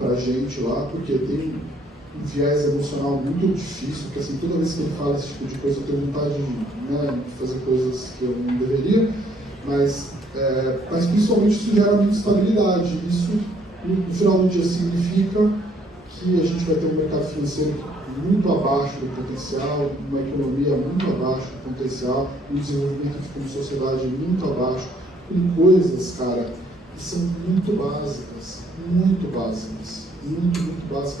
Pra gente lá, porque tem um viés emocional muito difícil, porque assim, toda vez que ele fala esse tipo de coisa, eu tenho vontade de fazer coisas que eu não deveria, mas principalmente isso gera muita instabilidade. Isso, no final do dia, significa que a gente vai ter um mercado financeiro muito abaixo do potencial, uma economia muito abaixo do potencial, um desenvolvimento como sociedade muito abaixo, com coisas, cara, que são muito básicas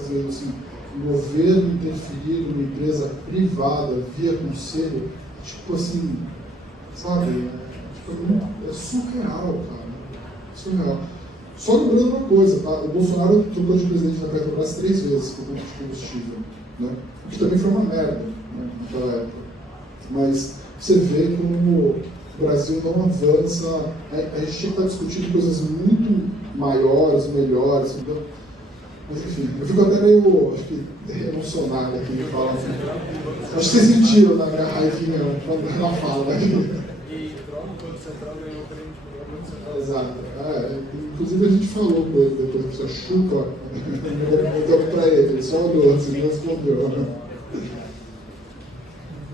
mesmo assim. O governo interferir numa empresa privada via conselho, tipo assim, sabe? É surreal, cara. Surreal. Só lembrando uma coisa, tá? O Bolsonaro trocou de presidente da Petrobras 3 vezes por conta de combustível, né? O que também foi uma merda, né, naquela época. Mas você vê como o Brasil não avança, a gente tinha que estar discutindo coisas muito maiores, melhores, entendeu? Mas enfim, eu fico até meio, acho que, emocionado aqui de falar. Acho que vocês sentiram na minha raivinha na fala aqui. Exato. Inclusive a gente falou com ele depois, você chupa, então pra ele só olhou, assim, não respondeu.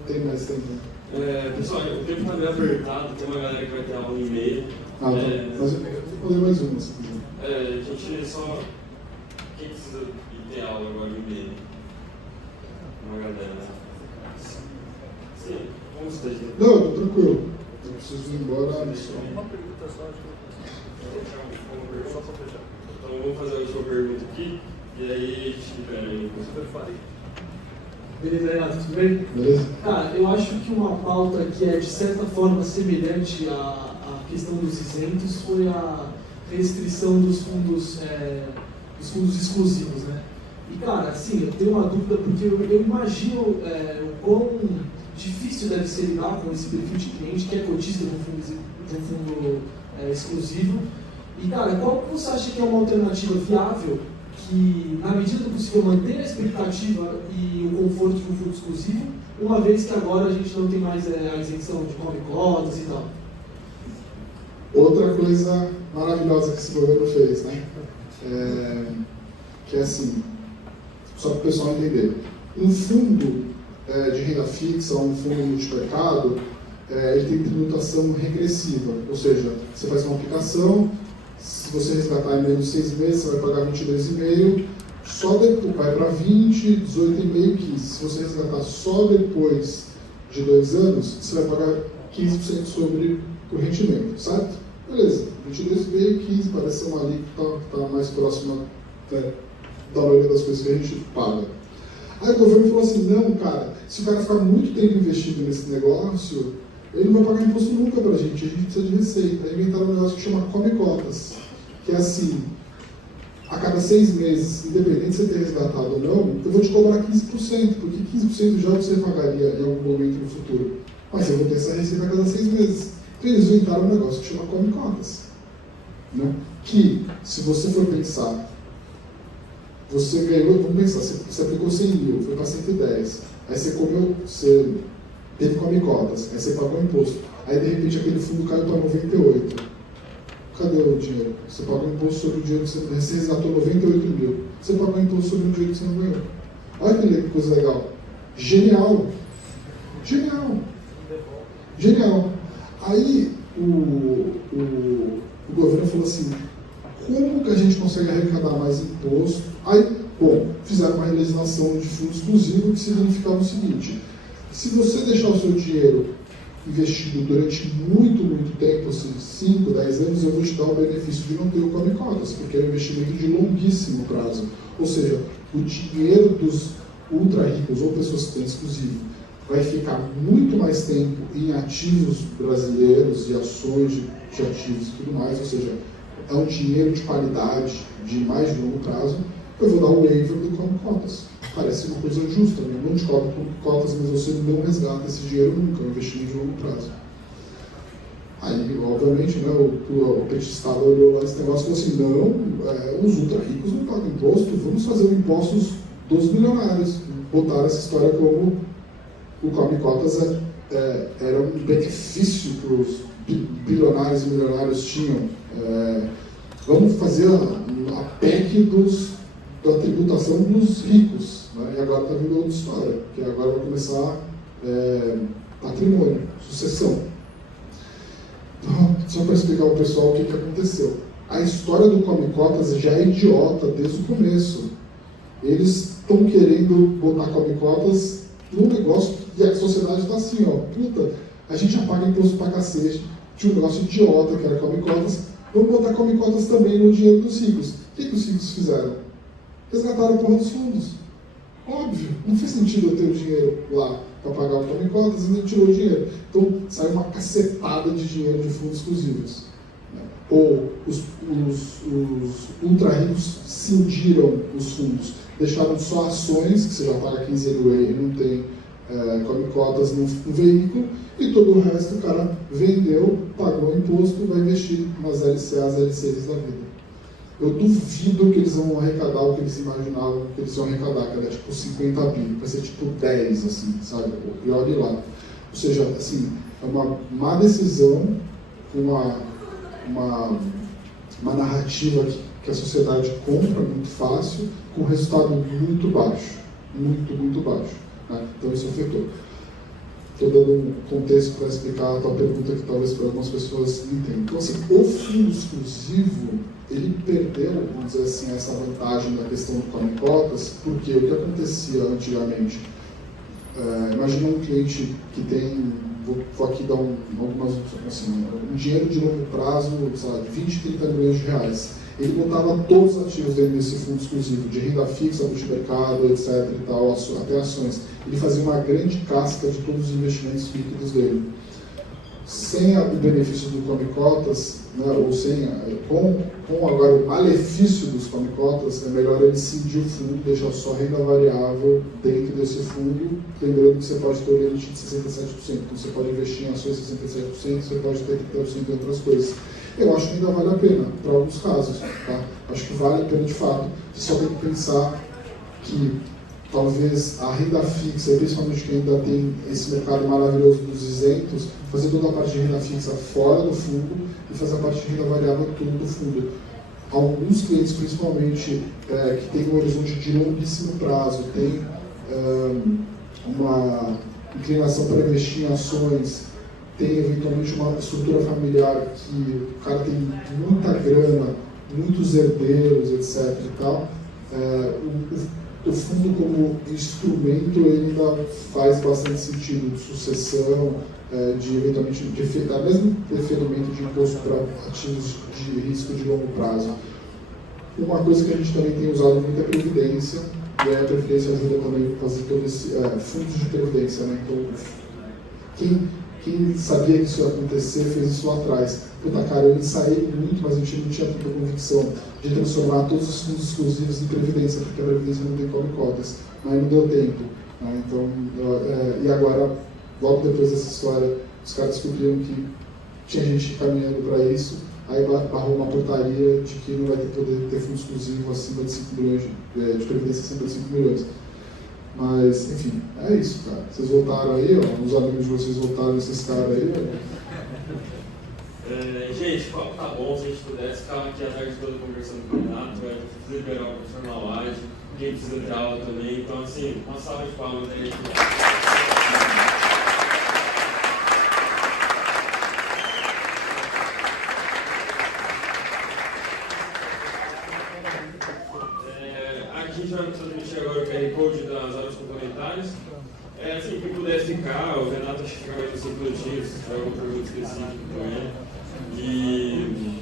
Tem mais tempo. Pessoal, o tempo está meio apertado, tem uma galera que vai ter aula em meia. Mas eu vou responder mais uma, se quiser. A gente só. Quem precisa ir ter aula agora em meia? Uma galera. Sim, vamos ter. Não, eu tô tranquilo. Eu preciso ir embora. Uma pergunta só, acho que só para fechar. Então vamos fazer a última pergunta aqui, e aí a gente libera aí. Beleza, Renato, tudo bem? Beleza? Cara, eu acho que uma pauta que é de certa forma semelhante à questão dos isentos foi a restrição dos fundos exclusivos, né? E cara, assim, eu tenho uma dúvida porque eu imagino o quão difícil deve ser lidar com esse perfil de cliente que é cotista de um fundo exclusivo. E cara, qual você acha que é uma alternativa viável que, na medida do possível, mantenha a expectativa e o conforto de um fundo exclusivo, uma vez que agora a gente não tem mais a isenção de cotas e tal? Outra coisa maravilhosa que esse governo fez, né? Que é assim, só para o pessoal entender, um fundo de renda fixa ou um fundo multimercado, ele tem tributação regressiva, ou seja, você faz uma aplicação, se você resgatar em menos de 6 meses, você vai pagar 22,5, só depois, vai para 20, 18,5, 15. Se você resgatar só depois de 2 anos, você vai pagar 15% sobre o rendimento, certo? Beleza, 22,5, 15, parece ser uma alíquota que está mais próxima da maioria das coisas que a gente paga. Aí o governo falou assim, não, cara, se o cara ficar muito tempo investindo nesse negócio, ele não vai pagar imposto nunca pra gente precisa de receita. Aí inventaram um negócio que chama Come Cotas, que é assim, a cada 6 meses, independente de você ter resgatado ou não, eu vou te cobrar 15%, porque 15% já você pagaria em algum momento no futuro. Mas eu vou ter essa receita a cada 6 meses. Então eles inventaram um negócio que chama Come Cotas. Né? Que, se você for pensar, você ganhou, vamos pensar, você aplicou 100 mil, foi para 110. Aí você teve Come Cotas, aí você pagou imposto. Aí de repente aquele fundo caiu para 98. Cadê o dinheiro? Você pagou imposto sobre o dinheiro que você resgatou 98 mil. Você pagou imposto sobre o dinheiro que você não ganhou. Olha que coisa legal. Genial. Genial. Genial. Aí o governo falou assim, como que a gente consegue arrecadar mais imposto? Aí, bom, fizeram uma legislação de fundo exclusivo que significava o seguinte, se você deixar o seu dinheiro investido durante muito tempo, assim, 5, 10 anos, eu vou te dar o benefício de não ter o Come Cotas, porque é um investimento de longuíssimo prazo. Ou seja, o dinheiro dos ultra ricos ou pessoas que têm exclusivo vai ficar muito mais tempo em ativos brasileiros e ações de ativos e tudo mais, ou seja, é um dinheiro de qualidade, de mais de longo prazo, eu vou dar o waiver do Come Cotas. Parece uma coisa justa, né? Não te cobra cotas, mas você não resgata esse dinheiro nunca, é um investimento de longo prazo. Aí, obviamente, né, o petistado olhou lá esse negócio e falou assim, não, os ultra ricos não pagam imposto, vamos fazer os impostos dos milionários. Botaram essa história como o Come Cotas era um benefício que os bilionários e milionários tinham. Vamos fazer a PEC da tributação dos ricos, né? E agora está vindo outra história, que agora vai começar patrimônio, sucessão. Então, só para explicar ao pessoal o que aconteceu. A história do Come Cotas já é idiota desde o começo. Eles estão querendo botar Come Cotas num negócio e a sociedade está assim, ó, puta, a gente já paga imposto pra cacete, tinha um negócio idiota que era Come Cotas, vamos botar Come Cotas também no dinheiro dos ricos. O que os ricos fizeram? Resgataram a porra dos fundos. Óbvio, não fez sentido eu ter o dinheiro lá para pagar o Come Cotas e nem tirou o dinheiro. Então saiu uma cacetada de dinheiro de fundos exclusivos. Ou os ultra ricos cindiram os fundos, deixaram só ações, que você já paga 15 anos e não tem Come Cotas no veículo, e todo o resto o cara vendeu, pagou o imposto, vai investir nas LCAs, LCs da vida. Eu duvido que eles vão arrecadar o que eles imaginavam que eles iam arrecadar, que era tipo 50 bi, vai ser tipo 10, assim, sabe? E olhe lá. Ou seja, assim, é uma má decisão, uma narrativa que a sociedade compra muito fácil, com resultado muito baixo. Muito baixo. Né? Então isso afetou. Estou dando um contexto para explicar a tua pergunta que talvez para algumas pessoas não entendam. Então, assim, o fundo exclusivo, ele perdeu, vamos dizer assim, essa vantagem da questão do Come Cotas, porque o que acontecia antigamente, imagina um cliente que tem, vou aqui dar algumas, assim, um dinheiro de longo prazo, sei lá, de 20, 30 milhões de reais. Ele botava todos os ativos dentro desse fundo exclusivo, de renda fixa, multimercado, etc. e tal, até ações. Ele fazia uma grande casca de todos os investimentos líquidos dele. Sem o benefício do Come Cotas, né, ou sem, com agora o malefício dos Come Cotas, é melhor ele cindir o fundo, deixar só renda variável dentro desse fundo, lembrando que você pode ter o limite de 67%, então você pode investir em ações 67%, você pode ter 30% em outras coisas. Eu acho que ainda vale a pena, para alguns casos, tá? Acho que vale a pena de fato. Você só tem que pensar que talvez a renda fixa, principalmente quem ainda tem esse mercado maravilhoso dos isentos, fazer toda a parte de renda fixa fora do fundo e fazer a parte de renda variável tudo do fundo. Alguns clientes, principalmente, que têm um horizonte de longuíssimo prazo, têm uma inclinação para investir em ações, tem eventualmente uma estrutura familiar que o cara tem muita grana, muitos herdeiros, etc. e tal, o fundo como instrumento ele ainda faz bastante sentido de sucessão, de eventualmente mesmo deferimento de imposto para ativos de risco de longo prazo. Uma coisa que a gente também tem usado muito é a previdência, e aí a previdência ajuda também a fazer todo esse fundos de previdência, né? Então, quem sabia que isso ia acontecer fez isso lá atrás. Puta, cara, eu ensaiei muito, mas a gente não tinha tanta convicção de transformar todos os fundos exclusivos em previdência, porque a previdência não tem cotas, mas não deu tempo. Né? Então, e agora, logo depois dessa história, os caras descobriram que tinha gente caminhando para isso, aí barrou uma portaria de que não vai poder ter fundo exclusivo acima de 5 milhões, de previdência acima de 5 milhões. Mas, enfim, é isso, cara. Vocês voltaram aí, ó, os amigos de vocês voltaram, esses caras aí, ó. Gente, o papo tá bom, se a gente pudesse ficar aqui a tarde toda conversando com o Renato, precisa liberar o professor na laje, quem precisa de aula também, então assim, uma salva de palmas aí. A gente vai transmitir agora o QR Code das aulas complementares. Assim, quem puder ficar, o Renato acho que fica mais 5 minutinhos, se tiver alguma pergunta específica também. E